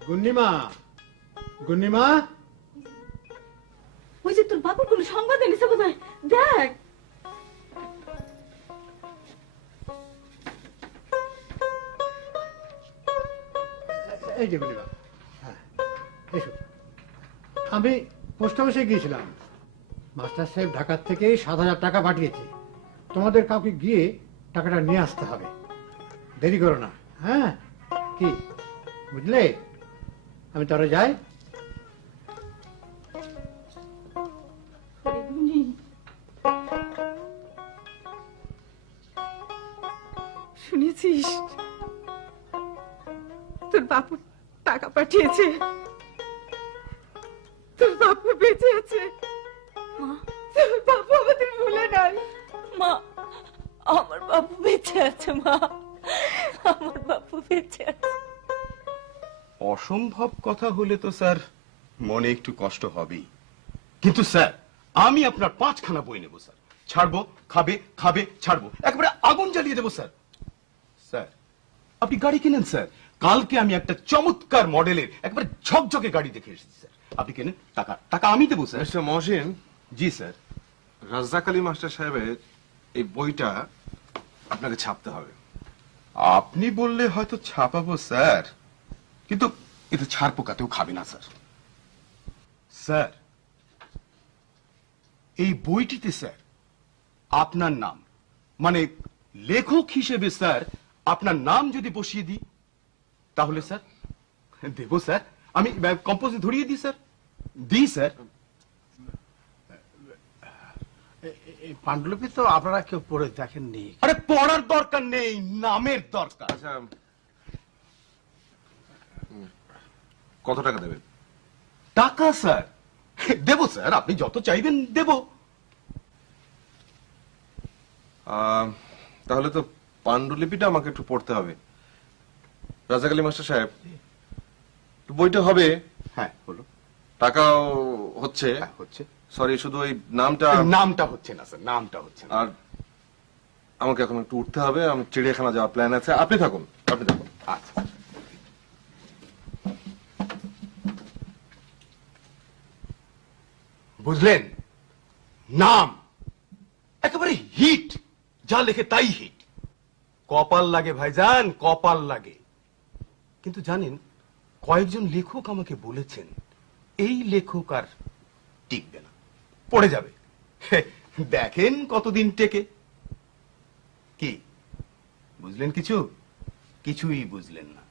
গুন্নিমা, গুন্নিমা, ওই যে তোর বাবুর কোন সংবাদ এনেছে বোধহয়, দেখ। এই যে গুন্নিমা, হ্যাঁ এসো। আমি পোস্ট অফিসে গিয়েছিলাম। মাস্টার সাহেব ঢাকার থেকে 7,000 টাকা পাঠিয়েছে। তোমাদের কাউকে গিয়ে টাকাটা নিয়ে আসতে হবে। দেরি করো না, হ্যাঁ? কি বুঝলে? আমি তোরা যাই। শুনেছিস তোর বাবু টাকা পাঠিয়েছে? তোর বাপু বেঁচে আছে, মা তোর বাপু আমাদের ভুলে নাই। মা আমার বাবু বেঁচে আছে, মা আমার বাবু বেঁচে আছে। অসম্ভব কথা হলে তো স্যার মনে একটু কষ্ট হবেই, কিন্তু স্যার আমি আপনার 5খানা বই নেব স্যার। ছাড়বো, খাবে খাবে, ছাড়বো, একেবারে আগুন জ্বালিয়ে দেবো স্যার। স্যার আপনি গাড়ি কিনেন স্যার, কালকে আমি একটা চমৎকার মডেলের একবারে ঝকঝকে গাড়ি দেখে এসেছি স্যার। আপনি কেনেন, টাকা টাকা আমি দেবো স্যার। মিস্টার মহসিন, জি স্যার। রাজ্জাক আলী মাস্টার সাহেবের এই বইটা আপনাকে ছাপতে হবে। আপনি বললে হয়তো ছাপাবো স্যার, কিন্তু এতে ছাড় পোকাতেও খাবে না স্যার। স্যার এই বইটিতে স্যার আপনার নাম, মানে লেখক হিসেবে স্যার আপনার নাম যদি বসিয়ে দিই তাহলে স্যার দেবো স্যার। আমি কম্পোজে ধরিয়ে দিই স্যার, দিই স্যার। এই পাণ্ডুলিপি তো আপনারা কেউ পড়ে দেখেননি। আরে পড়ার দরকার নেই, নামের দরকার। আচ্ছা, কত টাকা দেবেন? টাকা স্যার দেবো স্যার, আপনি যত চাইবেন দেবো। তাহলে তো পাণ্ডুলিপিটা আমাকে একটু পড়তে হবে। রাজ্জাক আলী মাস্টার সাহেব, বইটা হবে, হ্যাঁ বলো। টাকাও হচ্ছে, হচ্ছে। সরি, শুধু এই নামটা নামটা হচ্ছে না স্যার, নামটা হচ্ছে না। আর আমাকে এখন একটু উঠতে হবে, আমি চিড়িয়াখানা যাওয়ার প্ল্যান আছে। আপনি থাকুন, আপনি থাকুন। আচ্ছা বুঝলেন, নাম একেবারে হিট, যা লেখে তাই হিট। কপাল লাগে ভাইজান, কপাল লাগে। কিন্তু জানেন, কয়েকজন লেখক আমাকে বলেছেন এই লেখক আর টিকবে না, পড়ে যাবে। দেখেন কতদিন টেকে। কি বুঝলেন? কিছু কিছুই বুঝলেন না।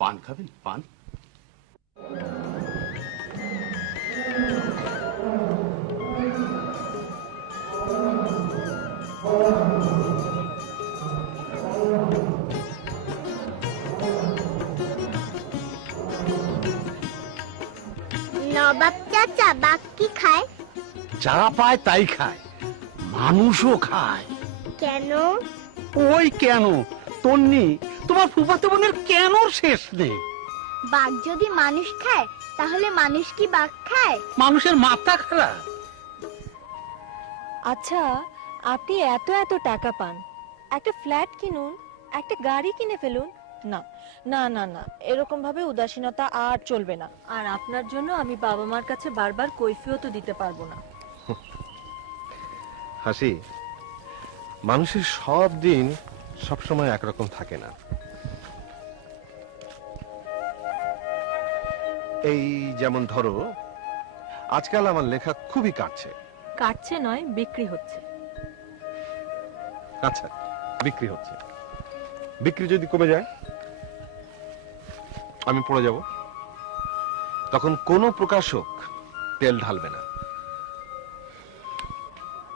পান খাবেন? পান? নবাব চাচা, বাঘ কি খায়? যারা পায় তাই খায়, মানুষও খায়। কেন? ওই কেন তন্নি, তোমার ফুফাতো বোনের কেন শেষ নেই। বাঘ যদি মানুষ খায় তাহলে মানুষ কি বাঘ খায়? মানুষের মাথা খারাপ। আচ্ছা, আপনি এত এত টাকা পান, একটা ফ্ল্যাট কিনুন, একটা গাড়ি কিনে ফেলুন। না না না না, এরকম ভাবে উদাসীনতা আর চলবে না। আর আপনার জন্য আমি বাবা মার কাছে বারবার কৈফিয়তও দিতে পারবো না। হাসি, মানুষের সব দিন সবসময় একরকম থাকে না। এই যেমন ধরো, আজকাল আমার লেখা খুবই কাটছে। কাটছে নয়, বিক্রি হচ্ছে। আচ্ছা, বিক্রি হচ্ছে। বিক্রি যদি কমে যায়, আমি পড়ে যাব। তখন কোনো প্রকাশক তেল ঢালবে না,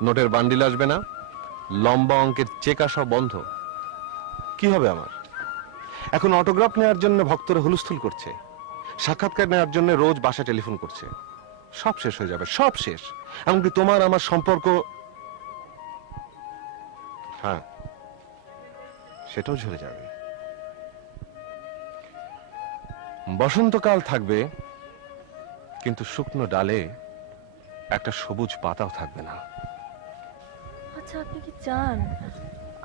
নোটের বান্ডিল আসবে না, লম্বা অঙ্কের চেক আসা বন্ধ। কি হবে আমার? এখন অটোগ্রাফ নেওয়ার জন্য ভক্তরা হুলস্থুল করছে, সাক্ষাৎকার নেওয়ার জন্য রোজ বাসা টেলিফোন করছে। সব শেষ হয়ে যাবে, সব শেষ। এমনকি তোমার আমার সম্পর্ক, হ্যাঁ, সেটাও ঝরে যাবে। বসন্তকাল থাকবে, কিন্তু শুকনো ডালে একটা সবুজ পাতাও থাকবে না। আচ্ছা, আপনি কি চান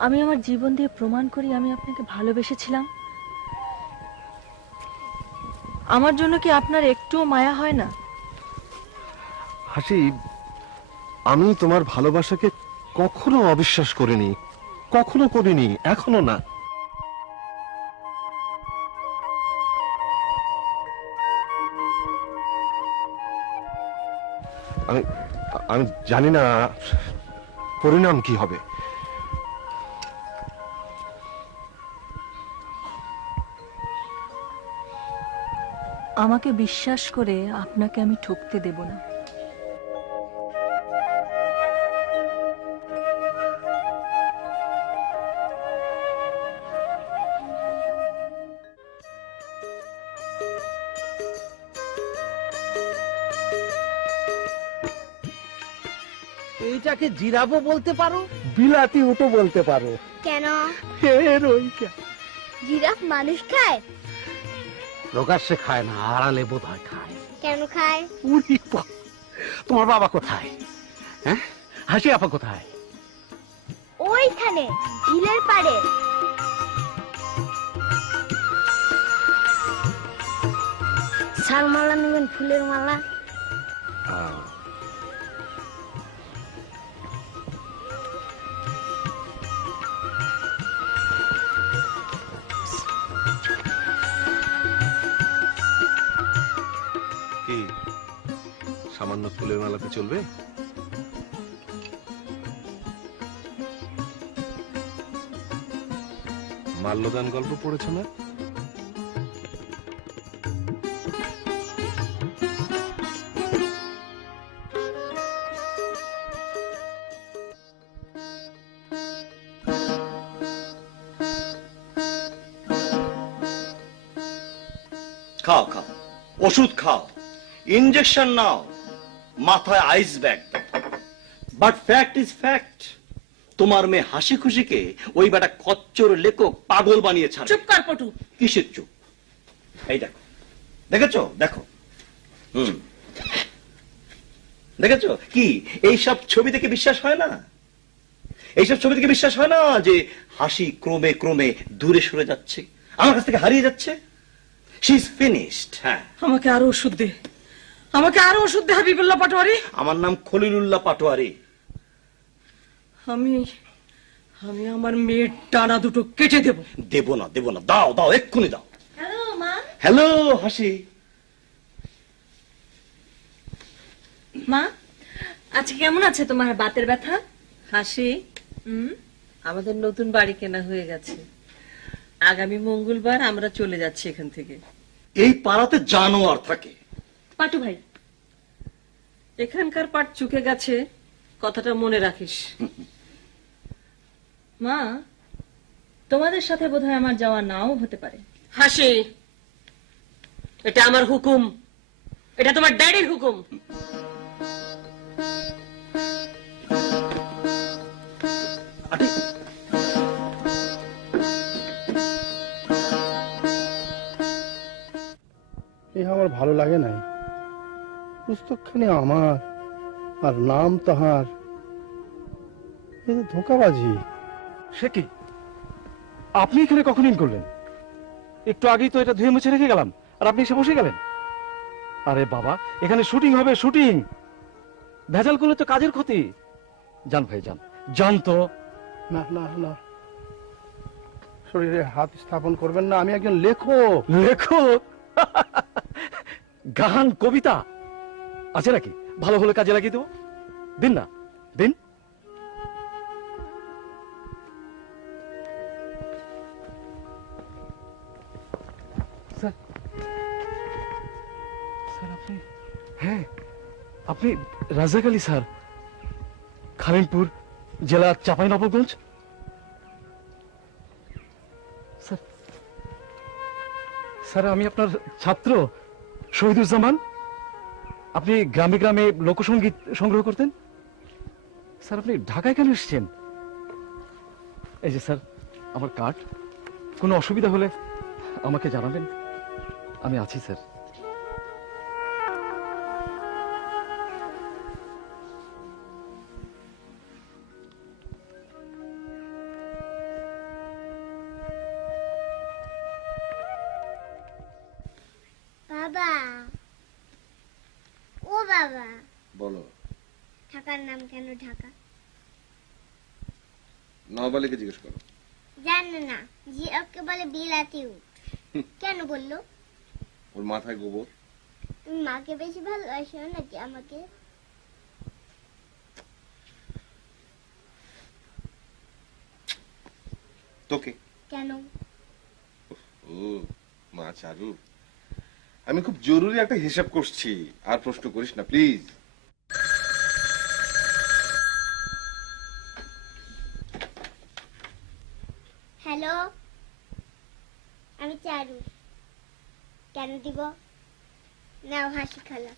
আমি আমার জীবন দিয়ে প্রমাণ করি আমি আপনাকে ভালোবেসেছিলাম? আমার জন্য কি আপনার একটুও মায়া হয় না? হাসি, আমি তোমার ভালোবাসাকে কখনো অবিশ্বাস করিনি, কখনো করিনি, এখনো না। আমি আমি জানি না পরিণাম কি হবে। আমাকে বিশ্বাস করে আপনাকে আমি ঠকতে দেব না। পাখিটাকে জিরাফও বলতে পারো, বিলাতি উটও বলতে পারো। কেন? এর ওইটা জিরাফ মানুষ খায়? প্রকাশ্যে খায় না, আড়ালে বোধ হয় খায়। কেন খায়? উরি বাবা, তোমার বাবা কোথায়? হ্যাঁ, হাসি আপা কোথায়? ওইখানে ঝিলের পাড়ে। শাল মালা নেবেন? ফুলের মালা? কি সামান্য ফুলের মালাতে চলবে? মাল্যদান গল্প পড়েছো না? খাও খাও, ওষুধ খাও, ইনজেকশন নাও, মাথায় ice bag. But fact is fact, তোমার মেয়ে হাসি খুশিকে ওই বেটা কচ্চর লেখক পাগল বানিয়ে ছাড়ে। চুপ কর পটু। কিসের চুপ? এই দেখো, দেখেছো? দেখো, দেখেছো কি? এইসব ছবি থেকে বিশ্বাস হয় না? এইসব ছবি থেকে বিশ্বাস হয় না যে হাসি ক্রমে ক্রমে দূরে সরে যাচ্ছে, আমার কাছ থেকে হারিয়ে যাচ্ছে? She is finished. হ্যাঁ, আমাকে আরো ওষুধ দে, আমাকে আরো ওষুধ দে হাবিবুল্লাহ পাটোয়ারি। আমার নাম খলিলুল্লাহ পাটোয়ারি। আমি আমি আমার মেয়ের ডানা দুটো কেটে দেব। দেব না, দেব না, দাও দাও, এক্ষুনি দাও। হ্যালো মা। হ্যালো হাসি। মা, আজকে কেমন আছে তোমার বাতের ব্যথা? হাসি, আমাদের নতুন বাড়ি কেনা হয়ে গেছে। আগামী মঙ্গলবার আমরা চলে যাচ্ছি এখান থেকে। এই পাড়াতে জানোয়ার থাকে। পাটু ভাই, এখানকার পাট চুকে গেছে, কথাটা মনে রাখিস। মা, তোমাদের সাথে বোধহয় আমার যাওয়া নাও হতে পারে। হাসি, এটা আমার হুকুম, এটা তোমার ড্যাডির হুকুম। এ আমার ভালো লাগে নাই। পুস্তকখানি আমার আর নাম তাহার, এ তো ধোঁকাবাজি। সে কি? আপনি এখানে কখন ইন করলেন? একটু আগেই তো এটা ধুয়ে মুছে রেখে গেলাম, আর আপনি এসে বসে গেলেন। আরে বাবা, এখানে শুটিং হবে, শুটিং। ভেজাল করলে তো কাজের ক্ষতি। যান ভাই, যান, যান তো। না না না, শরীরে হাত স্থাপন করবেন না, আমি একজন লেখক। লেখক? গান কবিতা আছে নাকি? ভালো হলে কাজে লাগিয়ে দেবো। দিন না, দিন। স্যার, স্যার আপনি? হ্যাঁ, আপনি রাজাক আলী স্যার, খালিমপুর জেলা চাঁপাইনবাবগঞ্জ। স্যার, স্যার আমি আপনার ছাত্র শহীদুজ্জামান। আপনি গ্রামে গ্রামে লোকসঙ্গীত সংগ্রহ করতেন। স্যার আপনি ঢাকায় কেন এসেছেন? এই যে স্যার আমার কার্ড, কোনো অসুবিধা হলে আমাকে জানাবেন, আমি আছি স্যার। বাবা, ও বাবা, বলো। ঢাকার নাম কেন ঢাকা? নওয়াবালিকে জিজ্ঞেস করো। জানো না, জিরাফকে বলে বিলাতি উট। কেন বললো? ওর মাথায় গোবর। তুমি মাকে বেশি ভালোবাসো নাকি আমাকে? তোকে। কেন? ও মা চারু, আমি খুব জরুরি একটা হিসাব করছি, আর প্রশ্ন করিস না প্লিজ। হ্যালো, আমি চারু। কেন দিব? নাও হাসি খালা।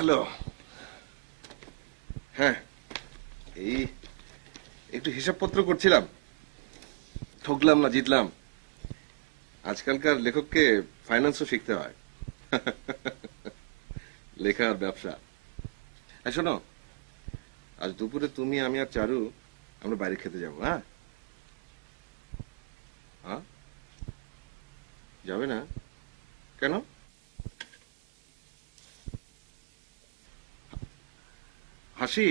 হ্যালো। হ্যাঁ, এই একটু হিসাবপত্র করছিলাম, ঠকলাম না জিতলাম। আজকালকার লেখককে ফাইন্যান্সও শিখতে হয়। লেখার ব্যবসা। হ্যাঁ শোনো, আজ দুপুরে তুমি, আমি আর চারু আমরা বাইরে খেতে যাবো। হ্যাঁ, হ্যাঁ, যাবে না কেন? হাসি,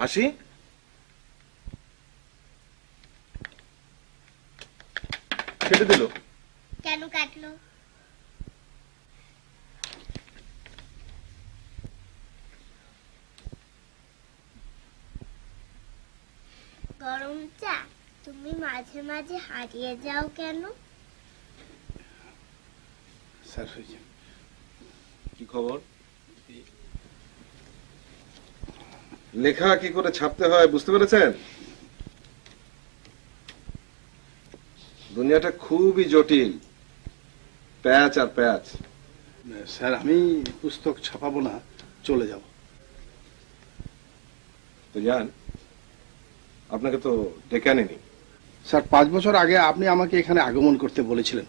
হাসি, কেটে দিল কেন কাটলো? গরম চা, তুমি মাঝে মাঝে হারিয়ে যাও কেন? স্যার, কি খবর? লেখা কি করে ছাপতে হয় বুঝতে পেরেছেন? দুনিয়াটা খুবই জটিল, প্যাচ আর প্যাচ। স্যার, আমি পুস্তক ছাপাবো না, চলে যাব। তো যান, আপনাকে তো ডেকে আনেনি। স্যার, 5 বছর আগে আপনি আমাকে এখানে আগমন করতে বলেছিলেন।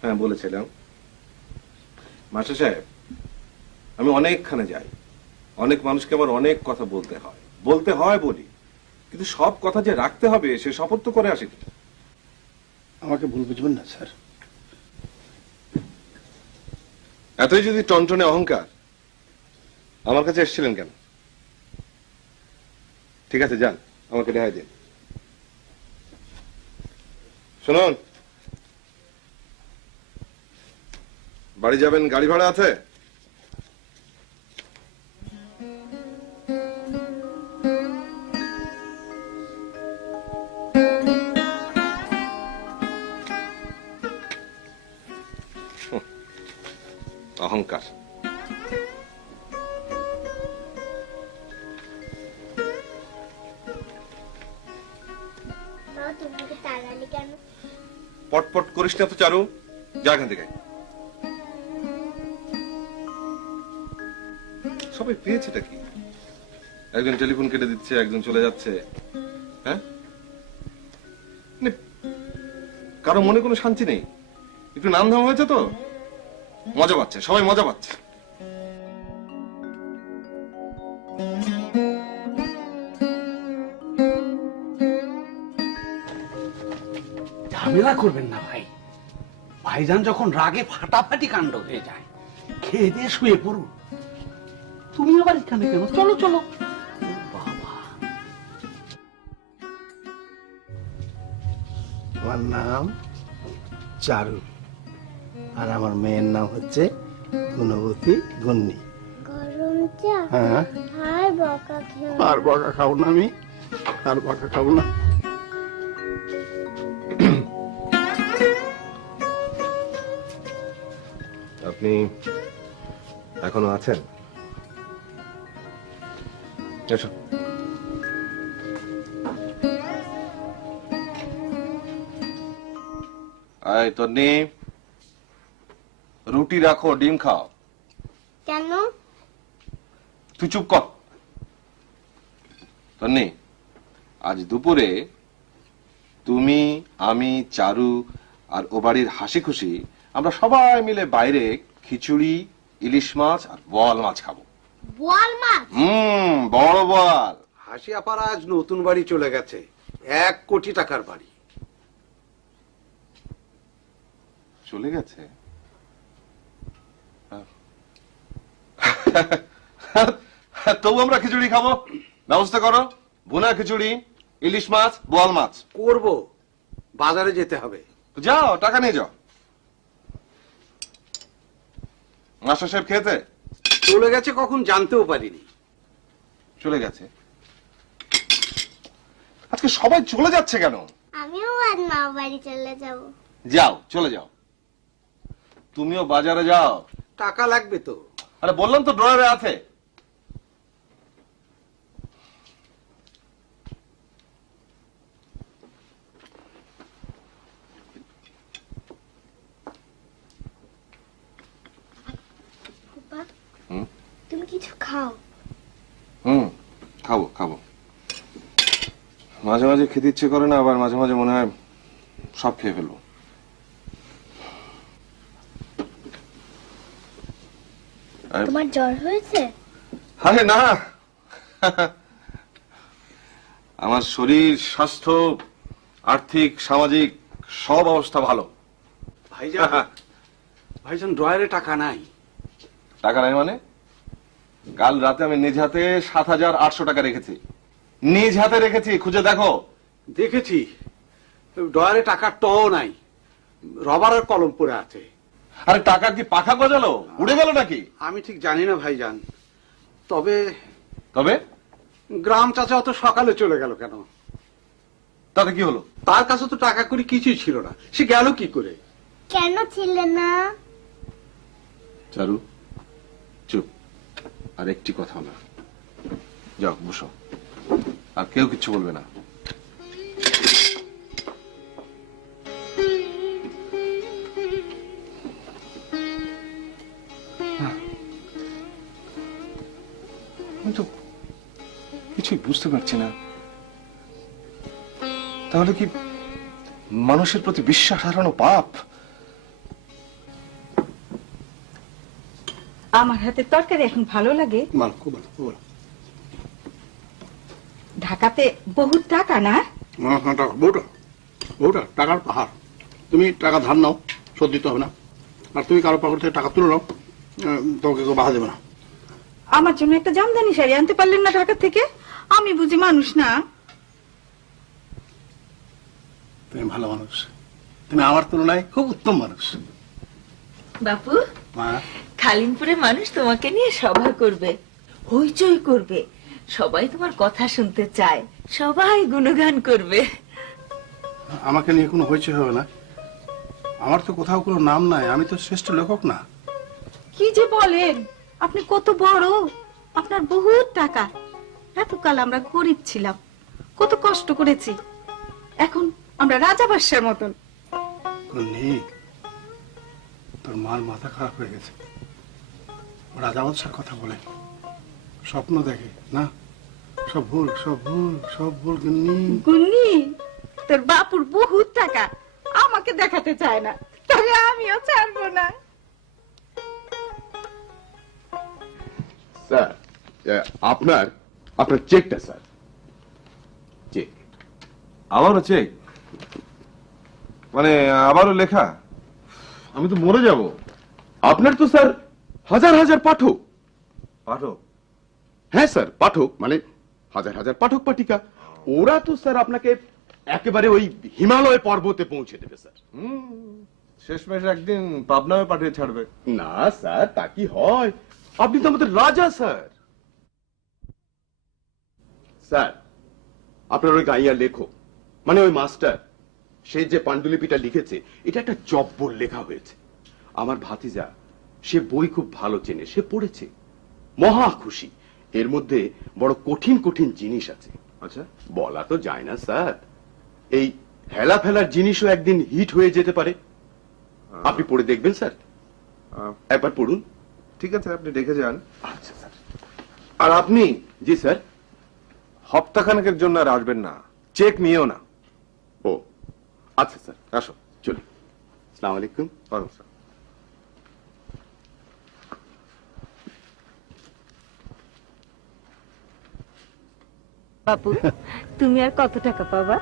হ্যাঁ বলেছিলাম। মাস্টার সাহেব, আমি অনেকখানে যাই, অনেক মানুষকে আবার অনেক কথা বলতে হয় বলি, কিন্তু সব কথা যে রাখতে হবে সে শপথ তো করে আসেনি। আমাকে ভুল বুঝবেন না স্যার। এতই যদি টনটনে অহংকার, আমার কাছে এসেছিলেন কেন? ঠিক আছে, যান, আমাকে রেহাই দিন। শুনুন, বাড়ি যাবেন, গাড়ি ভাড়া আছে? অহংকার। তুমি তাড়ালি কেন? পটপট করিস না তো চারু, যা এখান থেকে। সবাই পেয়েছেটা কি? একজন টেলিফোন কেটে দিচ্ছে, একজন চলে যাচ্ছে। হ্যাঁ, মানে কারো মনে কোনো শান্তি নেই। একটু নাম ধাম হয়েছে তো মজা পাচ্ছে, সবাই মজা পাচ্ছে। ঝামেলা করবেন না ভাই, ভাইজান যখন রাগে ফাটাফাটি কাণ্ড হয়ে যায়, খেয়ে দিয়ে শুয়ে পড়ুন। তুমি আবার এখানে কেন? চলো চলো। বাবা, আমার নাম চারু, আর আমার মেয়ের নাম হচ্ছে গুণবতী গুন্নি। গরম চা হ্যাঁ, আর বকা খেও। আর বকা খাবো না, আমি আর বকা খাবো না। আপনি এখনো আছেন? এসো। আয় তন্নি, রুটি রাখো, ডিম খাও। কেন? তুই চুপ কর। তন্নি, আজ দুপুরে তুমি, আমি, চারু আর ও বাড়ির হাসি খুশি আমরা সবাই মিলে বাইরে খিচুড়ি, ইলিশ মাছ আর বোয়াল মাছ খাবো। বোয়াল মাছ? বড় বোয়াল। হাসি আপার আজ নতুন বাড়ি চলে গেছে, 1 কোটি টাকার বাড়ি। চলে গেছে? তবু আমরা খিচুড়ি খাবো, ব্যবস্থা করো। ভুনা খিচুড়ি, ইলিশ মাছ, বোয়াল মাছ করব, বাজারে যেতে হবে। যাও, টাকা নিয়ে যাও। মাস্টার সাহেব খেতে চলে গেছে কখন জানতেও পারিনি। চলে গেছে? আজকে সবাই চলে যাচ্ছে কেন? আমিও আজ মা বাড়ি চলে যাব। যাও, চলে যাও। তুমিও বাজারে যাও। টাকা লাগবে তো। আরে বললাম তো ড্রয়ারে আছে। খাও। খাবো খাবো। মাঝে মাঝে খেতে ইচ্ছে করে না, আবার মাঝে মাঝে মনে হয় সব খেয়ে ফেলবো। তোমার জ্বর হয়েছে? আরে না, আমার শরীর, স্বাস্থ্য, আর্থিক, সামাজিক সব অবস্থা ভালো। ভাইজান ড্রয়ারে টাকা নাই। টাকা নাই মানে? কাল রাতে আমি নিজ হাতে 7,800 টাকা রেখেছি। নিজ হাতে রেখেছি, খুঁজে দেখো। দেখেছি, ড্রয়ারে টাকার টও নাই, রবারের কলম পড়ে আছে। আরে টাকা কি পাখা গজালো, উড়ে গেল নাকি? আমি ঠিক জানি না ভাইজান, তবে তবে গ্রাম চাচা তো সকালে চলে গেল কেন? তাতে কি হলো? তার কাছে তো টাকা করি কিছুই ছিল না, সে গেল কি করে? কেন ছিলে না? চারু চুপ, আর একটি কথা না। যাও বসো, আর কেউ কিচ্ছু বলবে না। আমি তো কিছুই বুঝতে পারছি না, তাহলে কি মানুষের প্রতি বিশ্বাস হারানো পাপ? আমার হাতে তরকারি এখন ভালো লাগে। ঢাকাতে বহুত টাকা না? বউটা টাকার পাহাড়। তুমি টাকা ধার নাও, শোধ দিতে হবে না। আর তুমি কারো পকেট থেকে টাকা তুলে নাও, তোমাকে কেউ বাধা দেবে না। আমার জন্য একটা জামদানি শাড়ি আনতে পারলেন না ঢাকা থেকে? আমি বুঝি মানুষ না? তুমি ভালো মানুষ, তুমি আমার তুলনায় খুব উত্তম মানুষ। বাপু, মা, খালিমপুরে মানুষ তোমাকে নিয়ে সভা করবে, হইচই করবে, সবাই তোমার কথা শুনতে চায়, সবাই গুণগান করবে। আমাকে নিয়ে কোনো হইচই হবে না। আমার তো কোথাও কোনো নাম নাই, আমি তো শ্রেষ্ঠ লেখক না। কি যে বলেন, আপনি কত বড়, আপনার বহুত টাকা। এতকাল আমরা গরিব ছিলাম, কত কষ্ট করেছি, এখন আমরা রাজা বাদশার মতন। নেই, তোর মার মাথা খারাপ হয়ে গেছে। রাজা বাদশার কথা বলে, স্বপ্ন দেখে না, সব ভুল, সব ভুল, সব ভুল। গুন্নি, তোর বাপুর বহুত টাকা, আমাকে দেখাতে চায় না, তবে আমিও ছাড়বো না। স্যার, আপনার চেকটা স্যার। চেক। আবারও চেক? মানে আবারও লেখা? আমি তো মরে যাব। আপনার তো স্যার হাজার হাজার পাঠক। পাঠক? হ্যাঁ স্যার, পাঠক মানে হাজার হাজার পাঠক পাঠিকা। ওরা তো স্যার আপনাকে একেবারে ওই হিমালয় পর্বতে পৌঁছে দেবে স্যার। শেষমেশ একদিন পাবনামে পাঠিয়ে ছাড়বে। না স্যার, তা কি হয়? আপনি তো আমাদের রাজা স্যার। স্যার, আপনার ওই গাইয়া লেখক মানে ওই মাস্টার, সে যে পাণ্ডুলিপিটা লিখেছে, এটা একটা জব্বর লেখা হয়েছে। আমার ভাতিজা সে বই খুব ভালো চেনে, সে পড়েছে, মহা খুশি। এর মধ্যে বড় কঠিন কঠিন জিনিস আছে। আচ্ছা, বলা তো যায় না স্যার, এই হেলা ফেলার জিনিসও একদিন হিট হয়ে যেতে পারে। আপনি পড়ে দেখবেন স্যার, একবার পড়ুন। ঠিক আছে, আপনি দেখে যান। আচ্ছা স্যার। আর আপনি জি স্যার। সপ্তাহখানেকের জন্য আর আসবেন না, চেক নিয়েও না। ও আচ্ছা স্যার, আসো। চলুন। আসসালামু আলাইকুম। ওয়ালাইকুম আসসালাম। বাপু, তুমি আর কত টাকা পাবা?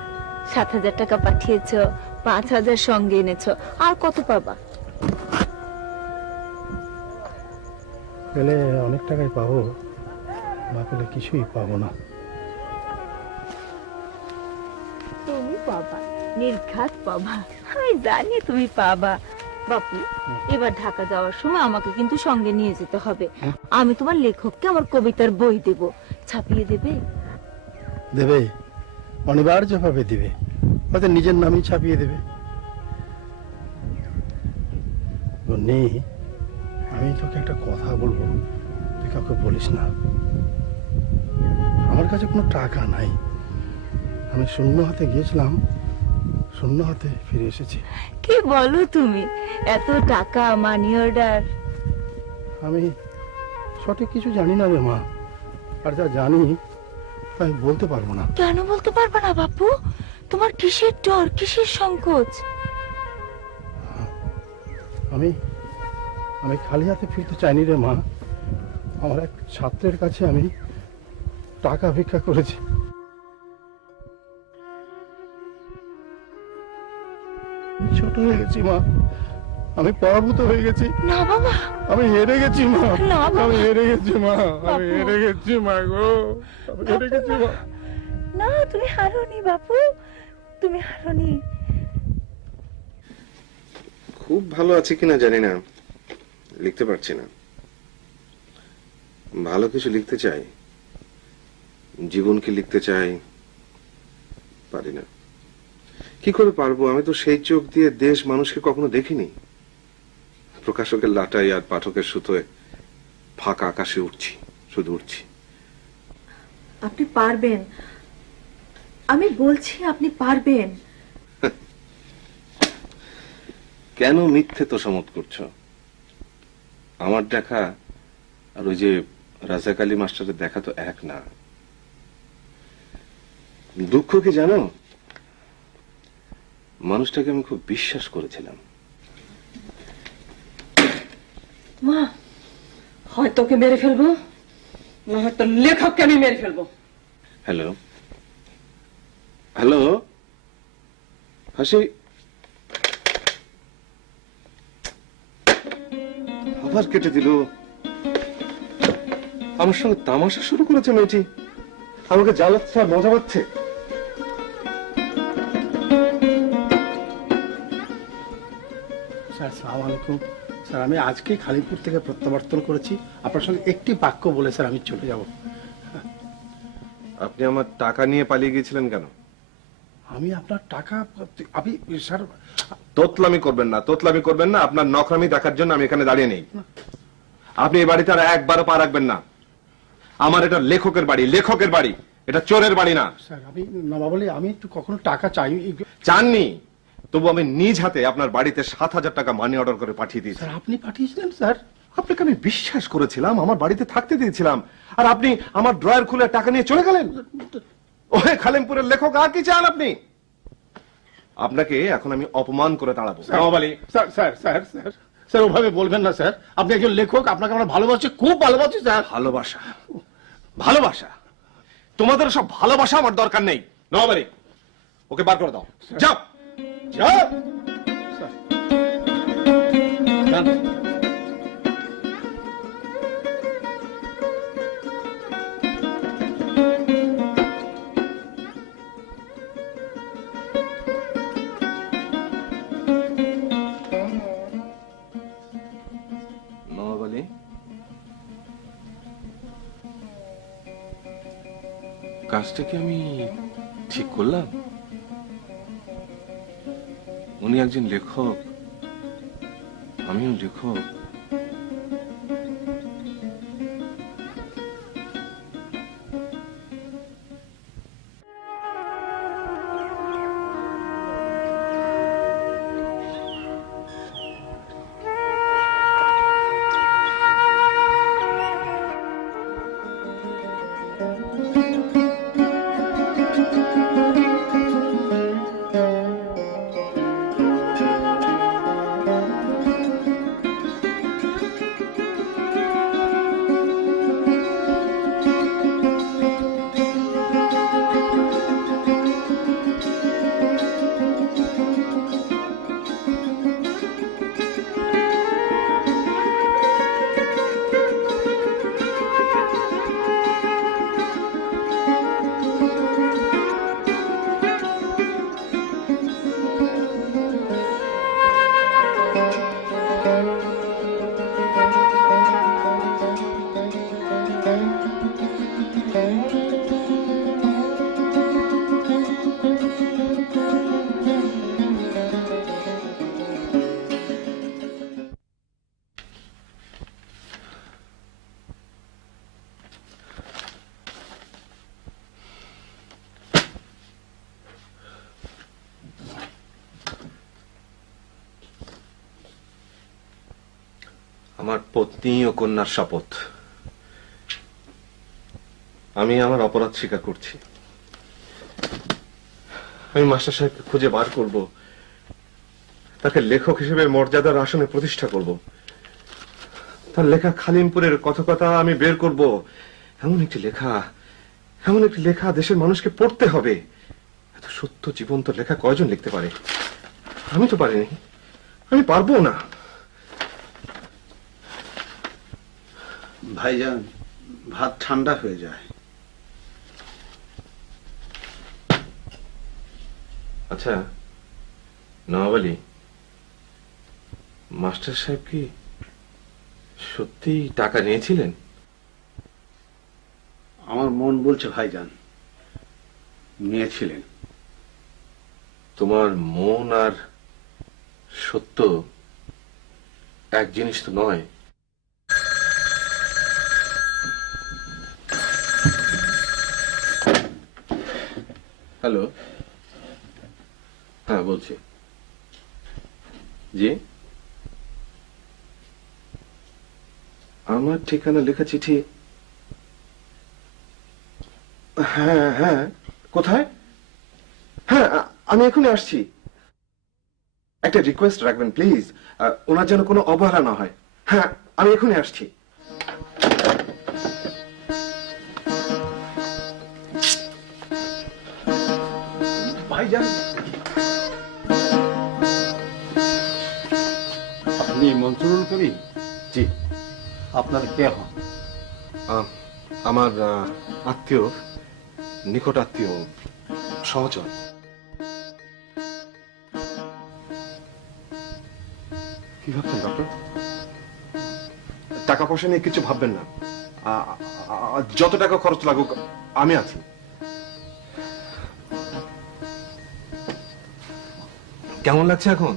7,000 টাকা পাঠিয়েছো, 5,000 সঙ্গে এনেছো, আর কত পাবা? পেলে অনেক টাকাই পাবো, না পেলে কিছুই পাবো না। তুমি পাবা, নির্ঘাত পাবা, আমি জানি তুমি পাবা। বাপু, এবার ঢাকা যাওয়ার সময় আমাকে কিন্তু সঙ্গে নিয়ে যেতে হবে। আমি তোমার লেখককে আমার কবিতার বই দেব, ছাপিয়ে দেবে? দেবে, অনিবার্যভাবে দিবে, হয়তো নিজের নামই ছাপিয়ে দেবে। নেই, আমি তোকে একটা কথা বলবো, তুই কাউকে বলিস না। আমার কাছে কোনো টাকা নাই, আমি শূন্য হাতে গিয়েছিলাম, শূন্য হাতে ফিরে এসেছি। কি বলো তুমি? এত টাকা, মানি অর্ডার? আমি সঠিক কিছু জানি না রে মা, আর যা জানি তা আমি বলতে পারবো না। কেন বলতে পারবে না বাপু? তোমার কিসের ডর, কিসের সংকোচ? আমি আমি খালি হাতে ফিরতে চাইনি রে মা। আমার এক ছাত্রের কাছে আমি টাকা ভিক্ষা করেছি। আমি ছোট হয়ে গেছি মা, আমি পরাভূত হয়ে গেছি। না বাবা, আমি হেরে গেছি মা, না বাবা। আমি হেরে গেছি মা, আমি বাপু। হেরে গেছি মা গো, আমি হেরে গেছি মা। না, তুমি হারোনি বাপু, তুমি হারোনি। খুব ভালো আছে কিনা জানি না, লিখতে পারছি না। ভালো কিছু লিখতে চাই, জীবনকে লিখতে চাই, পারি না। কি করে পারবো? আমি তো সেই চোখ দিয়ে দেশ মানুষকে কখনো দেখিনি। প্রকাশকের লাটাই আর পাঠকের সুতোয় ফাঁকা আকাশে উঠছি, শুধু উঠছি। আপনি পারবেন, আমি বলছি আপনি পারবেন। কেন মিথ্যে তোষামত করছো? আমার দেখা আর ওই যে রাজাক আলী মাস্টারের দেখা তো এক না। দুঃখ কি জানো, মানুষটাকে আমি খুব বিশ্বাস করেছিলাম। মা, হয়তো ওকে মেরে ফেলবো, না হয়তো লেখককে আমি মেরে ফেলবো। হ্যালো হ্যালো, হাসি আবার কেটে দিল। আমার সঙ্গে তামাশা শুরু করেছে মেয়েটি, আমাকে জ্বালাচ্ছে আর মজা পাচ্ছে। স্যার সালাম আলাইকুম। স্যার আমি আজকেই খালিপুর থেকে প্রত্যাবর্তন করেছি, আপনার সঙ্গে একটি বাক্য বলে স্যার আমি চলে যাব। আপনি আমার টাকা নিয়ে পালিয়ে গিয়েছিলেন কেন? আমি আপনার টাকা, আমি স্যার তোতলামি করবেন না, তোতলামি করবেন না। আপনার নকরামি দেখার জন্য আমি এখানে দাঁড়িয়ে নেই। আপনি এই বাড়িতে আর একবারও পা রাখবেন না। আমার এটা লেখকের বাড়ি, লেখকের বাড়ি, এটা চোরের বাড়ি না। স্যার আমি নবাবলি, আমি একটু কখনো টাকা চাই চাননি, তবু আমি নিজ হাতে আপনার বাড়িতে 7,000 টাকা মানি অর্ডার করে পাঠিয়ে দিয়েছি। স্যার আপনি পাঠিয়েছিলেন স্যার? আপনাকে আমি বিশ্বাস করেছিলাম, আমার বাড়িতে থাকতে দিয়েছিলাম, আর আপনি আমার ড্রয়ার খুলে টাকা নিয়ে চলে গেলেন। ওহে খালেমপুরের লেখক, আর কি চান আপনি? আপনাকে এখন আমি অপমান করে দাঁড়াবো। Sir sir sir sir sir ওভাবে বলবেন না স্যার, আপনি একজন লেখক, আপনাকে আমরা ভালোবাসি, খুব ভালোবাসি স্যার। ভালোবাসা, ভালোবাসা, তোমাদের সব ভালোবাসা আমার দরকার নেই। নবাবালি, ওকে বার করে দাও। যাও যাও। নবাবালি, কাজটা কি আমি ঠিক করলাম? উনি একজন লেখক, আমিও লেখক। আমার পত্নী ও কন্যার শপথ, আমি আমার অপরাধ স্বীকার করছি। আমি মাস্টার সাহেবকে খুঁজে বার করব, তাকে লেখক হিসেবে মর্যাদার আসনে প্রতিষ্ঠা করব, তার লেখা খালিমপুরের কথকতা আমি বের করব। এমন একটি লেখা দেশের মানুষকে পড়তে হবে। এত সত্য জীবন্ত লেখা কয়জন লিখতে পারে? আমি তো পারিনি, আমি পারবো না। ভাইজান, ভাত ঠান্ডা হয়ে যায়। আচ্ছা নওয়াব আলী, মাস্টার সাহেব কি সত্যি টাকা নিয়েছিলেন? আমার মন বলছে ভাইজান নিয়েছিলেন। তোমার মন আর সত্য এক জিনিস তো নয়। হ্যালো, হ্যাঁ বলছি। জি, আমার ঠিকানা লেখা চিঠি। হ্যাঁ হ্যাঁ, কোথায়? হ্যাঁ, আমি এখনই আসছি। একটা রিকোয়েস্ট রাখবেন প্লিজ, ওনার যেন কোনো অবহেলা না হয়। হ্যাঁ, আমি এখনই আসছি। ভাইজান, আপনি মনসুরুল করিম? জি। আপনার কে হন? আমার আত্মীয়, নিকট আত্মীয়, সহচর। কি ভাবছেন ডক্টর? টাকা পয়সা নিয়ে কিছু ভাববেন না। যত টাকা খরচ লাগুক আমি আছি। কেমন লাগছে এখন?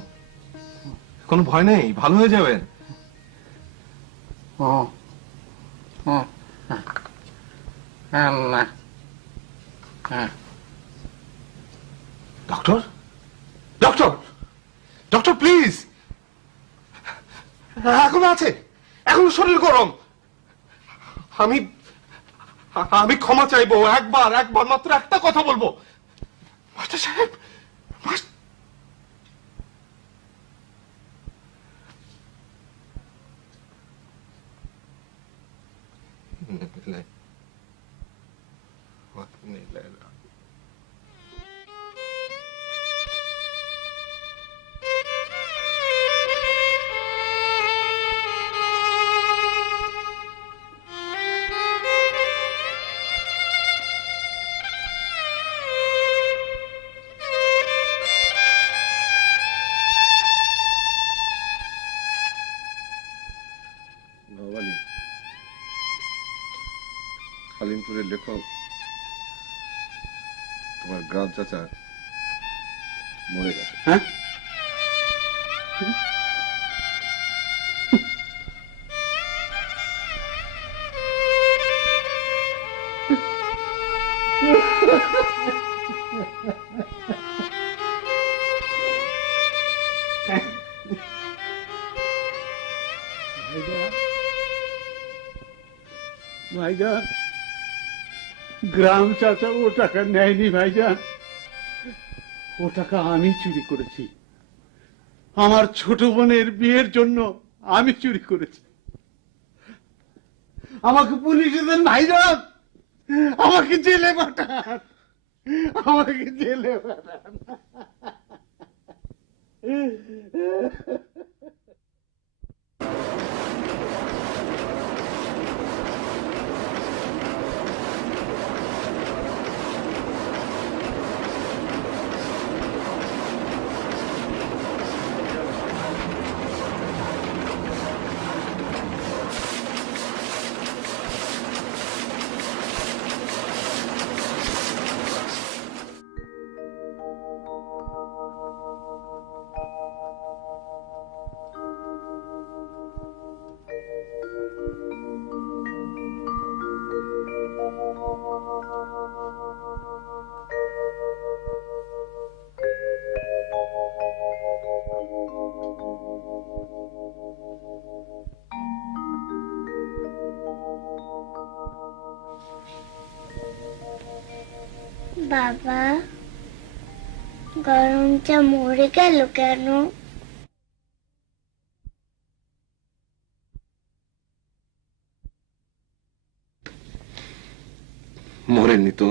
কোনো ভয় নেই, ভালো হয়ে যাবেন। Doctor, doctor, doctor please. এখনো আছে, এখনো শরীর গরম। আমি ক্ষমা চাইবো, একবার মাত্র একটা কথা বলবো। মাস্টার সাহেব, খালিমপুরের লেখক তোমার গ্রাম চাচা মরে গেছে। হ্যাঁ, ভাইজান, গ্রাম চাচা ও টাকা নেয়নি ভাইজান। ও টাকা আমি চুরি করেছি। আমার ছোট বোনের বিয়ের জন্য আমি চুরি করেছি। আমাকে পুলিশে দেন ভাইজান, আমাকে জেলে পাঠান, আমাকে জেলে পাঠান। বাবা গরম চা মরে গেল কেন? মরেননি তো,